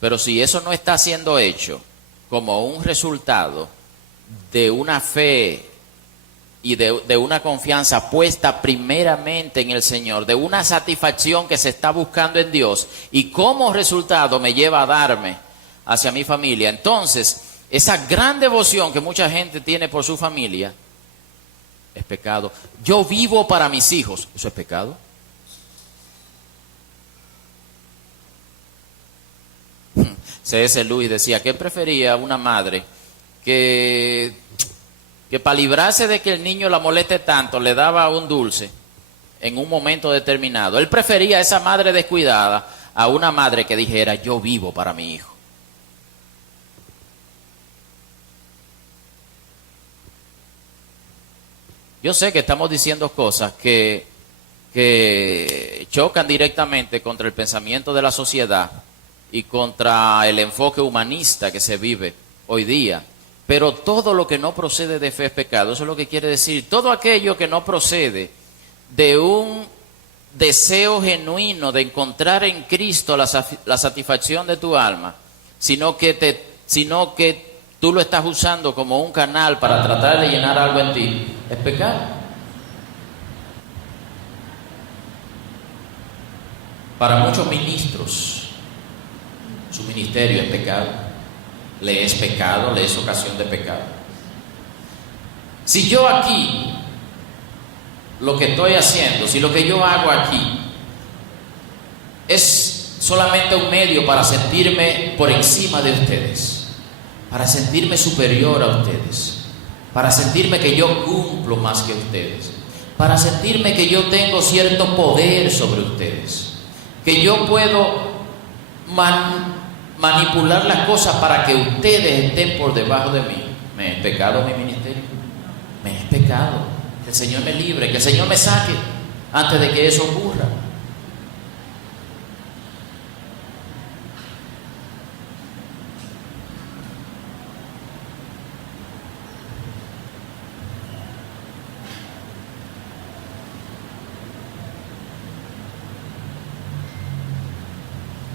Pero si eso no está siendo hecho como un resultado de una fe y de una confianza puesta primeramente en el Señor, de una satisfacción que se está buscando en Dios, y como resultado me lleva a darme hacia mi familia, entonces esa gran devoción que mucha gente tiene por su familia es pecado. Yo vivo para mis hijos, ¿eso es pecado? C.S. Lewis decía que él prefería una madre que para librarse de que el niño la moleste tanto le daba un dulce en un momento determinado. Él prefería a esa madre descuidada a una madre que dijera, yo vivo para mi hijo. Yo sé que estamos diciendo cosas que chocan directamente contra el pensamiento de la sociedad y contra el enfoque humanista que se vive hoy día. Pero todo lo que no procede de fe es pecado. Eso es lo que quiere decir. Todo aquello que no procede de un deseo genuino de encontrar en Cristo la satisfacción de tu alma, sino que tú lo estás usando como un canal para tratar de llenar algo en ti, es pecado. Para muchos ministros, su ministerio es pecado. Le es pecado, le es ocasión de pecado. Si yo aquí, lo que estoy haciendo, si lo que yo hago aquí es solamente un medio para sentirme por encima de ustedes, para sentirme superior a ustedes, para sentirme que yo cumplo más que ustedes, para sentirme que yo tengo cierto poder sobre ustedes, que yo puedo manipular las cosas para que ustedes estén por debajo de mí, ¿me es pecado mi ministerio? Me es pecado. Que el Señor me libre, que el Señor me saque antes de que eso ocurra.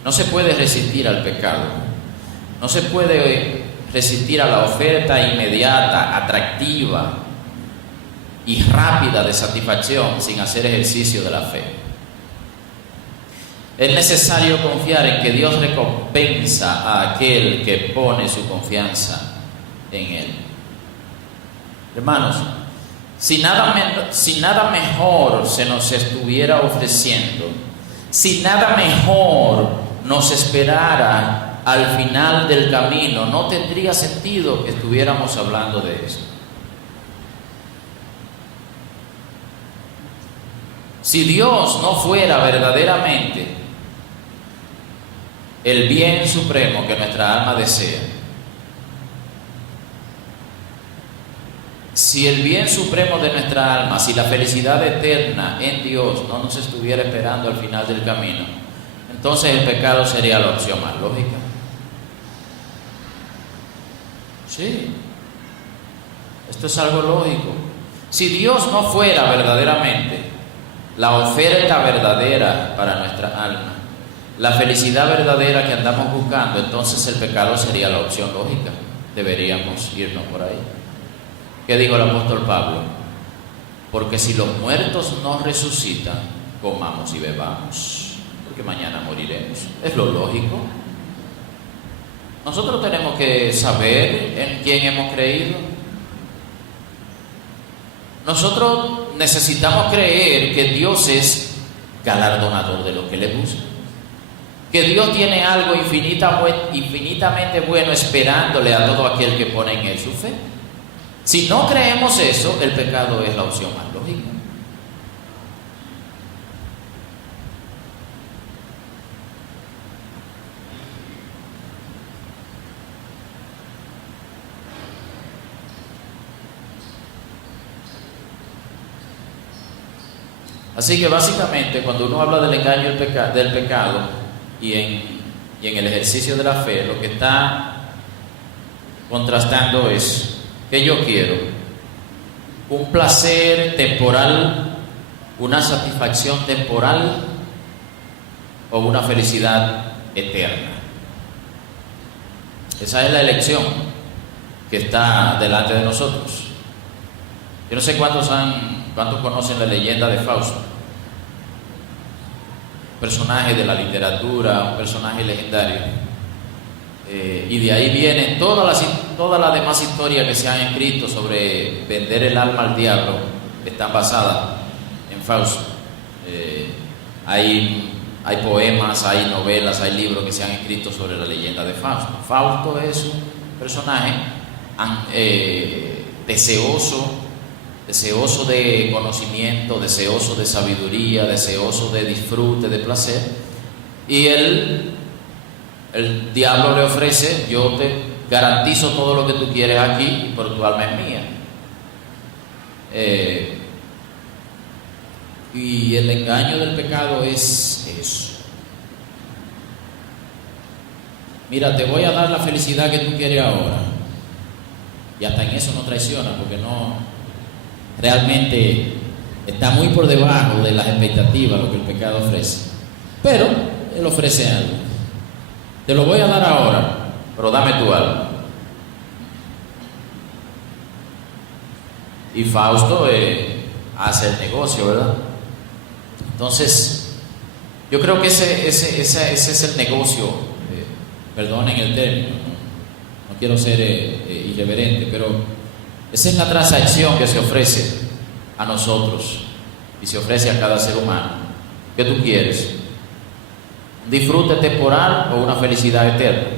No se puede resistir al pecado, no se puede resistir a la oferta inmediata, atractiva y rápida de satisfacción sin hacer ejercicio de la fe. Es necesario confiar en que Dios recompensa a aquel que pone su confianza en Él. Hermanos, si nada mejor se nos estuviera ofreciendo, si nada mejor nos esperara al final del camino, no tendría sentido que estuviéramos hablando de eso. Si Dios no fuera verdaderamente el bien supremo que nuestra alma desea, Si el bien supremo de nuestra alma, si la felicidad eterna en Dios no nos estuviera esperando al final del camino, entonces el pecado sería la opción más lógica. Sí, esto es algo lógico. Si Dios no fuera verdaderamente la oferta verdadera para nuestra alma, la felicidad verdadera que andamos buscando, entonces el pecado sería la opción lógica. Deberíamos irnos por ahí. ¿Qué dijo el apóstol Pablo? Porque si los muertos no resucitan, comamos y bebamos, porque mañana moriremos. Es lo lógico. Nosotros tenemos que saber en quién hemos creído. Nosotros necesitamos creer que Dios es galardonador de lo que le busca, que Dios tiene algo infinitamente bueno esperándole a todo aquel que pone en él su fe. Si no creemos eso, el pecado es la opción más lógica. Así que básicamente cuando uno habla del engaño del pecado y en el ejercicio de la fe, lo que está contrastando es que yo quiero un placer temporal, una satisfacción temporal o una felicidad eterna. Esa es la elección que está delante de nosotros. Yo no sé cuántos conocen la leyenda de Fausto, personaje de la literatura, un personaje legendario. Y de ahí vienen todas las demás historias que se han escrito sobre vender el alma al diablo, están basadas en Fausto. Hay poemas, hay novelas, hay libros que se han escrito sobre la leyenda de Fausto. Fausto es un personaje deseoso de conocimiento, deseoso de sabiduría, deseoso de disfrute, de placer. Y el diablo le ofrece: yo te garantizo todo lo que tú quieres aquí, pero tu alma es mía. Y el engaño del pecado es eso. Mira, te voy a dar la felicidad que tú quieres ahora. Y hasta en eso no traiciona, porque realmente está muy por debajo de las expectativas lo que el pecado ofrece. Pero él ofrece algo. Te lo voy a dar ahora, pero dame tu alma. Y Fausto hace el negocio, ¿verdad? Entonces, yo creo que ese es el negocio, perdonen el término, no quiero ser irreverente, pero esa es la transacción que se ofrece a nosotros y se ofrece a cada ser humano. ¿Qué tú quieres? ¿Un disfrute temporal o una felicidad eterna?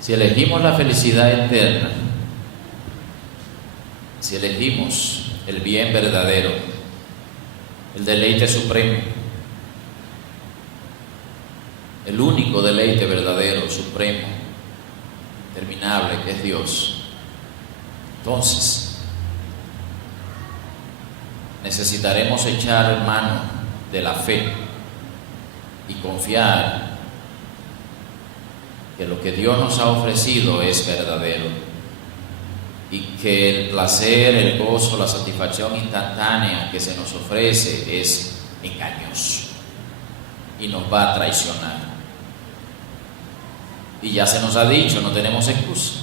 Si elegimos la felicidad eterna, si elegimos el bien verdadero, el deleite supremo, el único deleite verdadero, supremo, interminable, que es Dios, entonces necesitaremos echar mano de la fe y confiar que lo que Dios nos ha ofrecido es verdadero y que el placer, el gozo, la satisfacción instantánea que se nos ofrece es engañoso y nos va a traicionar. Y ya se nos ha dicho, no tenemos excusa.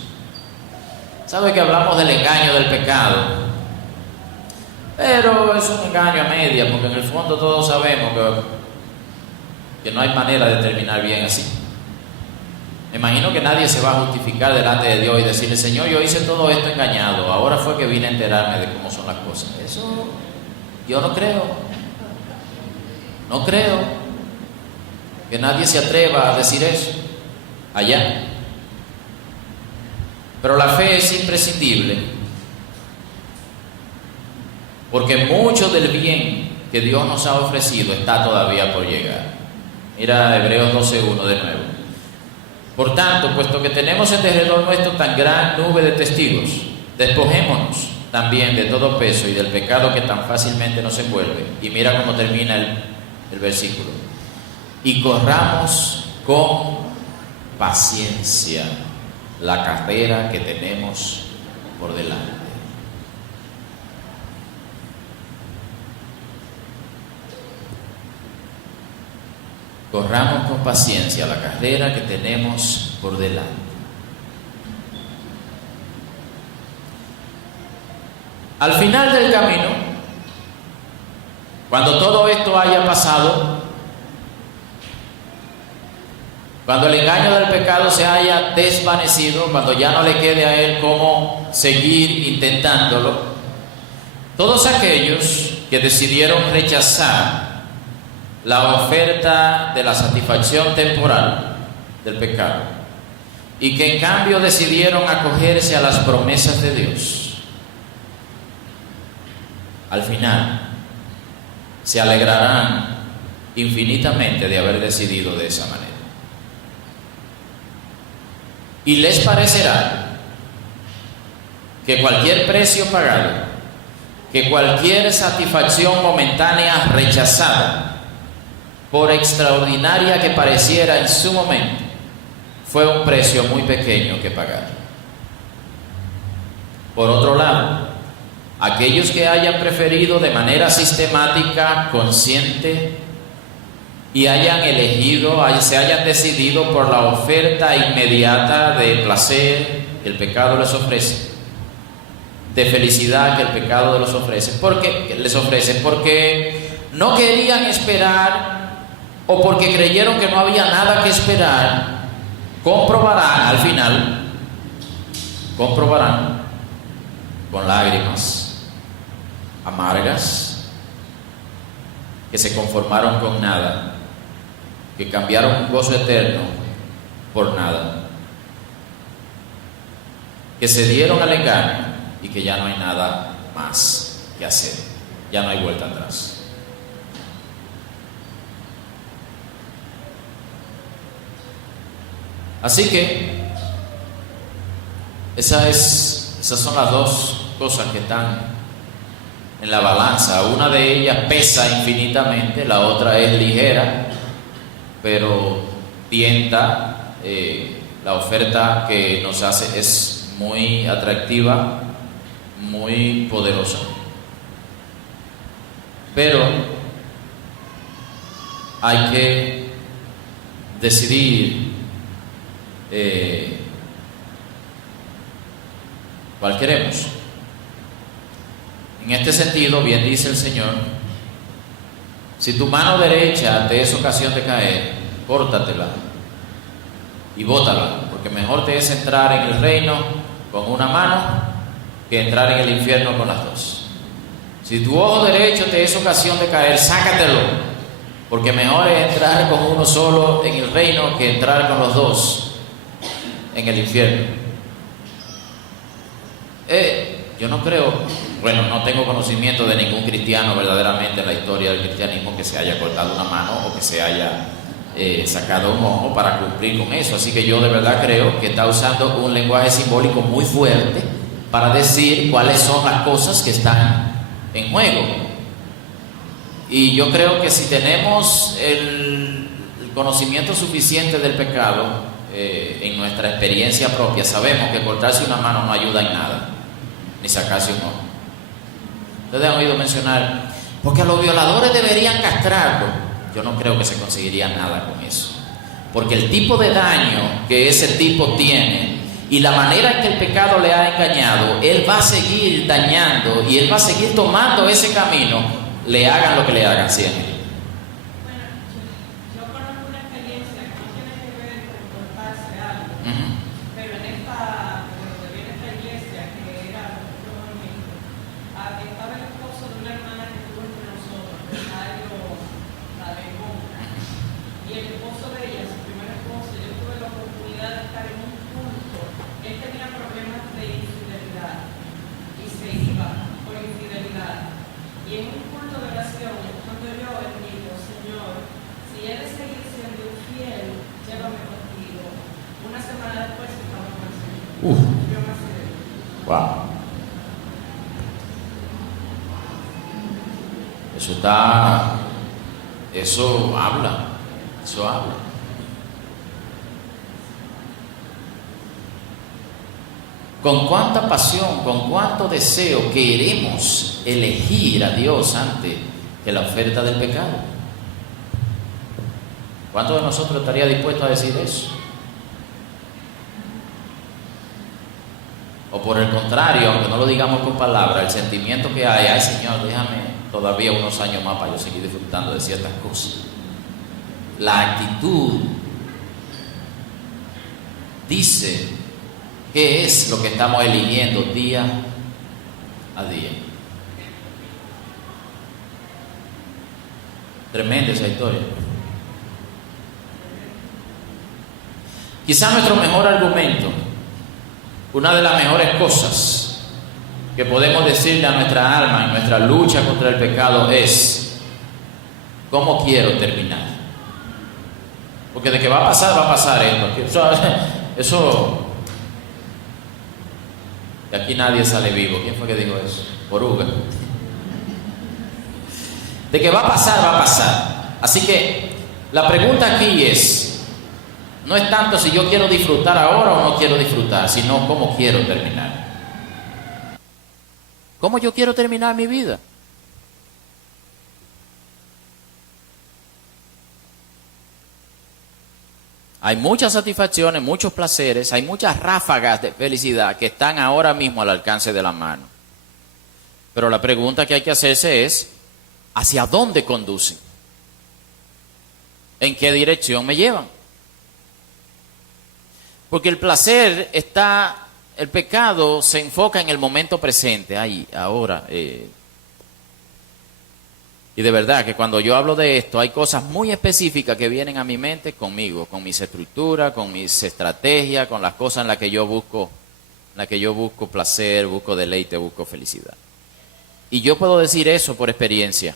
¿Sabe que hablamos del engaño del pecado? Pero es un engaño a media, porque en el fondo todos sabemos que no hay manera de terminar bien así. Me imagino que nadie se va a justificar delante de Dios y decirle: Señor, yo hice todo esto engañado, ahora fue que vine a enterarme de cómo son las cosas. Eso yo no creo. No creo que nadie se atreva a decir eso allá. Pero la fe es imprescindible, porque mucho del bien que Dios nos ha ofrecido está todavía por llegar. Mira Hebreos 12:1 de nuevo. Por tanto, puesto que tenemos en derredor nuestro tan gran nube de testigos, despojémonos también de todo peso y del pecado que tan fácilmente nos envuelve. Y mira cómo termina el versículo. Y corramos con paciencia la carrera que tenemos por delante. Corramos con paciencia la carrera que tenemos por delante. Al final del camino, cuando todo esto haya pasado, cuando el engaño del pecado se haya desvanecido, cuando ya no le quede a él cómo seguir intentándolo, todos aquellos que decidieron rechazar la oferta de la satisfacción temporal del pecado y que en cambio decidieron acogerse a las promesas de Dios, al final se alegrarán infinitamente de haber decidido de esa manera. Y les parecerá que cualquier precio pagado, que cualquier satisfacción momentánea rechazada, por extraordinaria que pareciera en su momento, fue un precio muy pequeño que pagar. Por otro lado, aquellos que hayan preferido de manera sistemática, consciente, y hayan elegido, se hayan decidido por la oferta inmediata de placer que el pecado les ofrece, de felicidad que el pecado les ofrece, porque no querían esperar o porque creyeron que no había nada que esperar, comprobarán al final, con lágrimas amargas, que se conformaron con nada, que cambiaron un gozo eterno por nada, que se dieron al engaño y que ya no hay nada más que hacer, ya no hay vuelta atrás. Así que esas son las dos cosas que están en la balanza. Una de ellas pesa infinitamente, la otra es ligera, pero tienta. La oferta que nos hace es muy atractiva, muy poderosa. Pero hay que decidir ¿cuál queremos? En este sentido, bien dice el Señor, si tu mano derecha te es ocasión de caer, córtatela y bótala, porque mejor te es entrar en el reino con una mano que entrar en el infierno con las dos. Si tu ojo derecho te es ocasión de caer, sácatelo, porque mejor es entrar con uno solo en el reino que entrar con los dos en el infierno. Yo no creo, no tengo conocimiento de ningún cristiano verdaderamente en la historia del cristianismo que se haya cortado una mano o que se haya sacado un ojo para cumplir con eso. Así que yo de verdad creo que está usando un lenguaje simbólico muy fuerte para decir cuáles son las cosas que están en juego. Y yo creo que si tenemos el conocimiento suficiente del pecado, en nuestra experiencia propia, sabemos que cortarse una mano no ayuda en nada, ni sacarse un ojo. Ustedes han oído mencionar, porque a los violadores deberían castrarlo. Yo no creo que se conseguiría nada con eso, porque el tipo de daño que ese tipo tiene y la manera en que el pecado le ha engañado, él va a seguir dañando y él va a seguir tomando ese camino, le hagan lo que le hagan siempre. Él tenía problemas Uf. Wow. Eso habla. Con cuánta pasión, con cuánto deseo queremos elegir a Dios antes que la oferta del pecado. ¿Cuántos de nosotros estaría dispuesto a decir eso? O por el contrario, aunque no lo digamos con palabras, el sentimiento que hay, ay Señor, déjame todavía unos años más para yo seguir disfrutando de ciertas cosas. La actitud dice qué es lo que estamos eligiendo día a día. Tremenda esa historia. Quizá nuestro mejor argumento, una de las mejores cosas que podemos decirle a nuestra alma en nuestra lucha contra el pecado es: ¿cómo quiero terminar? Porque de que va a pasar esto. Eso de aquí nadie sale vivo. ¿Quién fue que dijo eso? Oruga. De que va a pasar. Así que la pregunta aquí no es tanto si yo quiero disfrutar ahora o no quiero disfrutar, sino cómo quiero terminar. ¿Cómo yo quiero terminar mi vida? Hay muchas satisfacciones, muchos placeres, hay muchas ráfagas de felicidad que están ahora mismo al alcance de la mano. Pero la pregunta que hay que hacerse es: ¿hacia dónde conducen? ¿En qué dirección me llevan? Porque el placer el pecado se enfoca en el momento presente, ahí, ahora. Y de verdad que cuando yo hablo de esto, hay cosas muy específicas que vienen a mi mente conmigo, con mis estructuras, con mis estrategias, con las cosas en las que yo busco placer, busco deleite, busco felicidad. Y yo puedo decir eso por experiencia.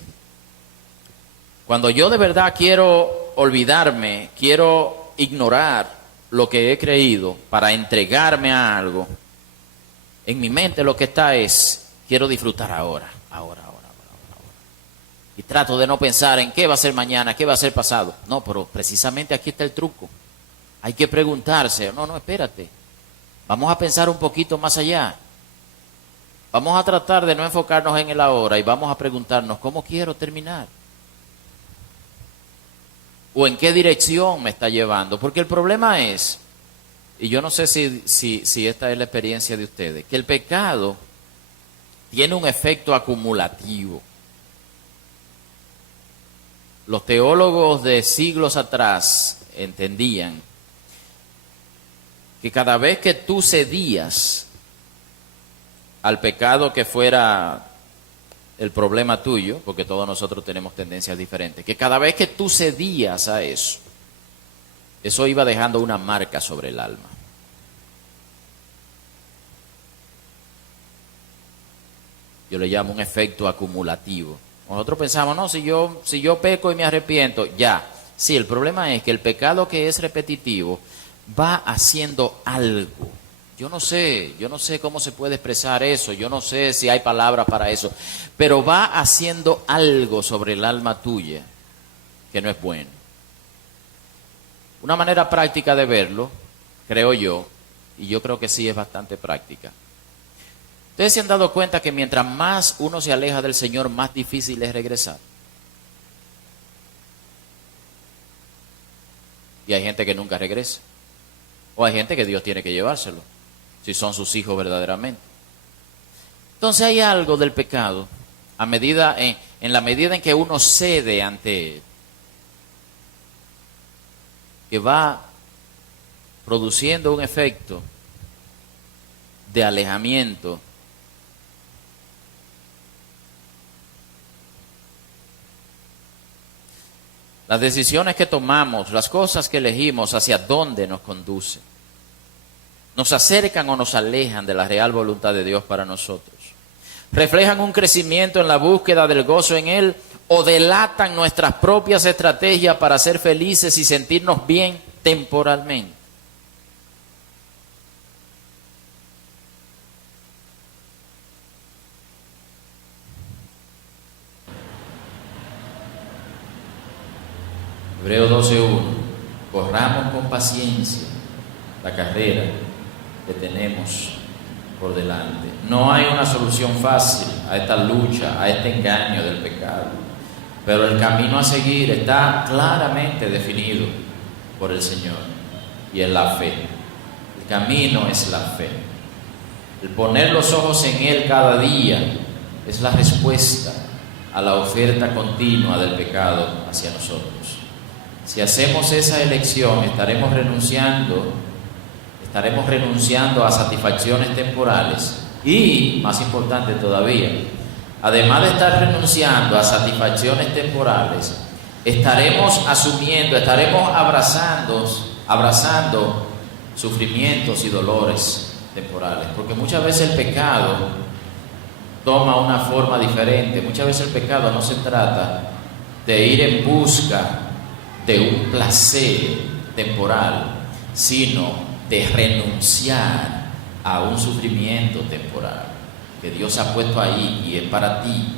Cuando yo de verdad quiero olvidarme, quiero ignorar lo que he creído para entregarme a algo, en mi mente lo que está es: quiero disfrutar ahora. Y trato de no pensar en qué va a ser mañana, qué va a ser pasado. No, pero precisamente aquí está el truco. Hay que preguntarse: no, espérate. Vamos a pensar un poquito más allá. Vamos a tratar de no enfocarnos en el ahora y vamos a preguntarnos: ¿cómo quiero terminar? ¿O en qué dirección me está llevando? Porque el problema es, y yo no sé si esta es la experiencia de ustedes, que el pecado tiene un efecto acumulativo. Los teólogos de siglos atrás entendían que cada vez que tú cedías al pecado que fuera el problema tuyo, porque todos nosotros tenemos tendencias diferentes, que cada vez que tú cedías a eso iba dejando una marca sobre el alma. Yo le llamo un efecto acumulativo. Nosotros pensamos: no, si yo peco y me arrepiento, ya. Sí, el problema es que el pecado que es repetitivo va haciendo algo. Yo no sé cómo se puede expresar eso, yo no sé si hay palabras para eso, pero va haciendo algo sobre el alma tuya que no es bueno. Una manera práctica de verlo, creo yo, y yo creo que sí es bastante práctica. ¿Ustedes se han dado cuenta que mientras más uno se aleja del Señor, más difícil es regresar? Y hay gente que nunca regresa. O hay gente que Dios tiene que llevárselo, si son sus hijos verdaderamente. Entonces hay algo del pecado, en la medida en que uno cede ante él, que va produciendo un efecto de alejamiento. Las decisiones que tomamos, las cosas que elegimos, hacia dónde nos conducen. Nos acercan o nos alejan de la real voluntad de Dios para nosotros. Reflejan un crecimiento en la búsqueda del gozo en Él o delatan nuestras propias estrategias para ser felices y sentirnos bien temporalmente. Hebreos 12:1. Corramos con paciencia la carrera que tenemos por delante. No hay una solución fácil a esta lucha, a este engaño del pecado, pero el camino a seguir está claramente definido por el Señor, y es la fe. El camino es la fe. El poner los ojos en Él cada día es la respuesta a la oferta continua del pecado hacia nosotros. Si hacemos esa elección, estaremos renunciando a satisfacciones temporales y, más importante todavía, además de estar renunciando a satisfacciones temporales, estaremos abrazando sufrimientos y dolores temporales, porque muchas veces el pecado toma una forma diferente. Muchas veces el pecado no se trata de ir en busca de un placer temporal, sino de renunciar a un sufrimiento temporal que Dios ha puesto ahí y es para ti.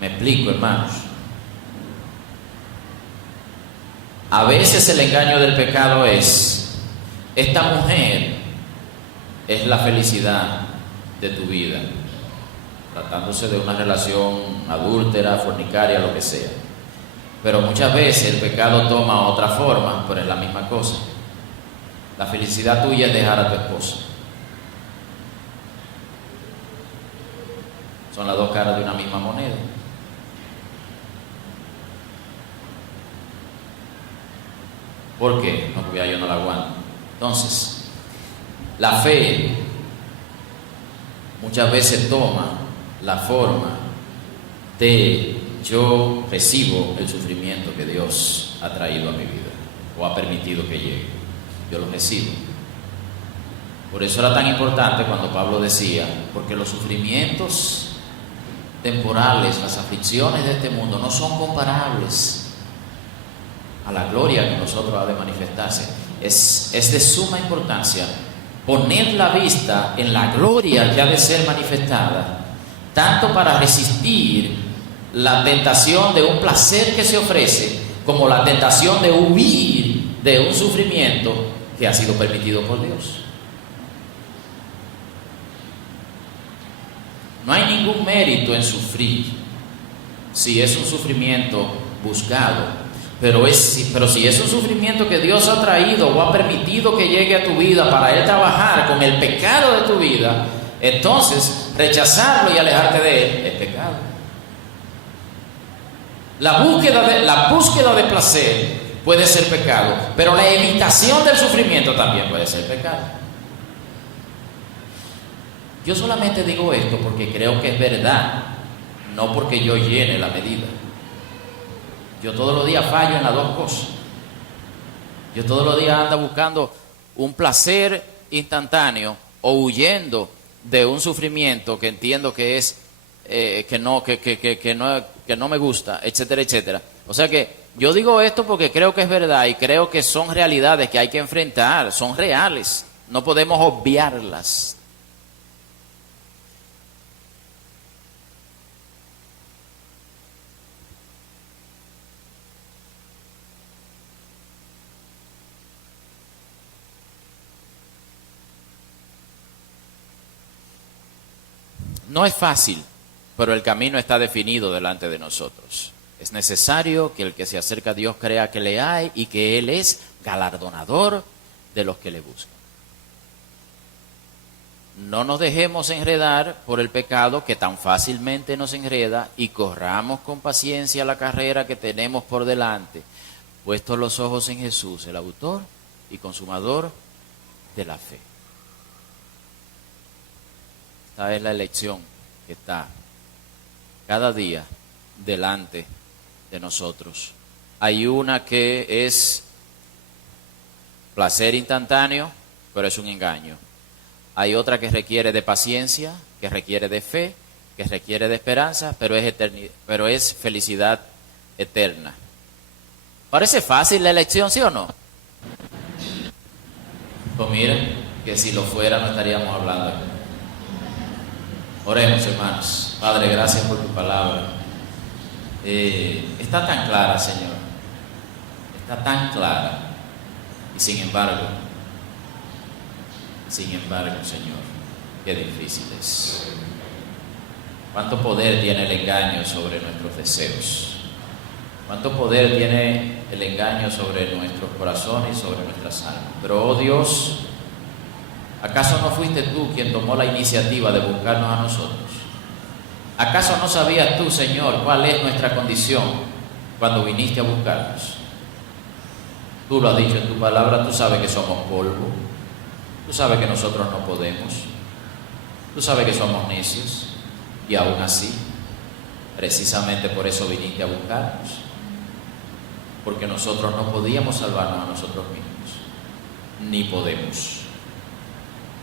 Me explico, hermanos. A veces el engaño del pecado es: esta mujer es la felicidad de tu vida, tratándose de una relación adúltera, fornicaria, lo que sea. Pero muchas veces el pecado toma otra forma, pero es la misma cosa. La felicidad tuya es dejar a tu esposa. Son las dos caras de una misma moneda. ¿Por qué? No, porque yo no la aguanto. Entonces, la fe muchas veces toma la forma de: yo recibo el sufrimiento que Dios ha traído a mi vida o ha permitido que llegue. Yo lo recibo. Por eso era tan importante cuando Pablo decía: porque los sufrimientos temporales, las aflicciones de este mundo no son comparables a la gloria que nosotros ha de manifestarse. Es de suma importancia poner la vista en la gloria que ha de ser manifestada, tanto para resistir la tentación de un placer que se ofrece, como la tentación de huir de un sufrimiento que ha sido permitido por Dios. No hay ningún mérito en sufrir si es un sufrimiento buscado. Pero si es un sufrimiento que Dios ha traído o ha permitido que llegue a tu vida para Él trabajar con el pecado de tu vida, entonces rechazarlo y alejarte de Él es pecado. La búsqueda de placer puede ser pecado, pero la evitación del sufrimiento también puede ser pecado. Yo solamente digo esto porque creo que es verdad, no porque yo llene la medida. Yo todos los días fallo en las dos cosas. Yo todos los días ando buscando un placer instantáneo o huyendo de un sufrimiento que entiendo que es que no me gusta, etcétera, etcétera. O sea que yo digo esto porque creo que es verdad y creo que son realidades que hay que enfrentar, son reales, no podemos obviarlas. No es fácil, pero el camino está definido delante de nosotros. Es necesario que el que se acerca a Dios crea que le hay y que Él es galardonador de los que le buscan. No nos dejemos enredar por el pecado que tan fácilmente nos enreda y corramos con paciencia la carrera que tenemos por delante, puestos los ojos en Jesús, el autor y consumador de la fe. Esta es la elección que está cada día delante de nosotros. Hay una que es placer instantáneo, pero es un engaño. Hay otra que requiere de paciencia, que requiere de fe, que requiere de esperanza, pero es felicidad eterna. ¿Parece fácil la elección, sí o no? Pues miren, que si lo fuera no estaríamos hablando aquí. Oremos, hermanos. Padre, gracias por tu palabra. está tan clara, Señor, está tan clara, y sin embargo, Señor, qué difícil es. Cuánto poder tiene el engaño sobre nuestros deseos, cuánto poder tiene el engaño sobre nuestros corazones y sobre nuestras almas. Pero, oh Dios, ¿acaso no fuiste tú quien tomó la iniciativa de buscarnos a nosotros? ¿Acaso no sabías tú, Señor, cuál es nuestra condición cuando viniste a buscarnos? Tú lo has dicho en tu palabra, tú sabes que somos polvo, tú sabes que nosotros no podemos, tú sabes que somos necios, y aún así, precisamente por eso viniste a buscarnos, porque nosotros no podíamos salvarnos a nosotros mismos, ni podemos.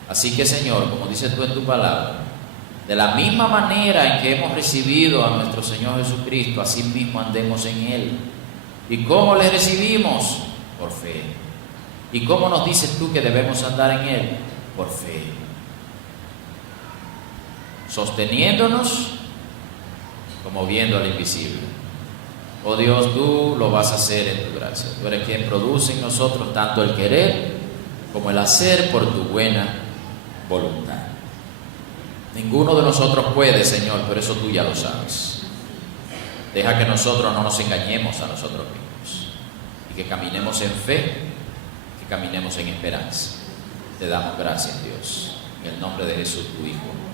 Así que, Señor, como dices tú en tu palabra, de la misma manera en que hemos recibido a nuestro Señor Jesucristo, así mismo andemos en Él. ¿Y cómo le recibimos? Por fe. ¿Y cómo nos dices tú que debemos andar en Él? Por fe. Sosteniéndonos como viendo al invisible. Oh Dios, tú lo vas a hacer en tu gracia. Tú eres quien produce en nosotros tanto el querer como el hacer por tu buena voluntad. Ninguno de nosotros puede, Señor, pero eso tú ya lo sabes. Deja que nosotros no nos engañemos a nosotros mismos y que caminemos en fe, que caminemos en esperanza. Te damos gracias, Dios, en el nombre de Jesús, tu Hijo.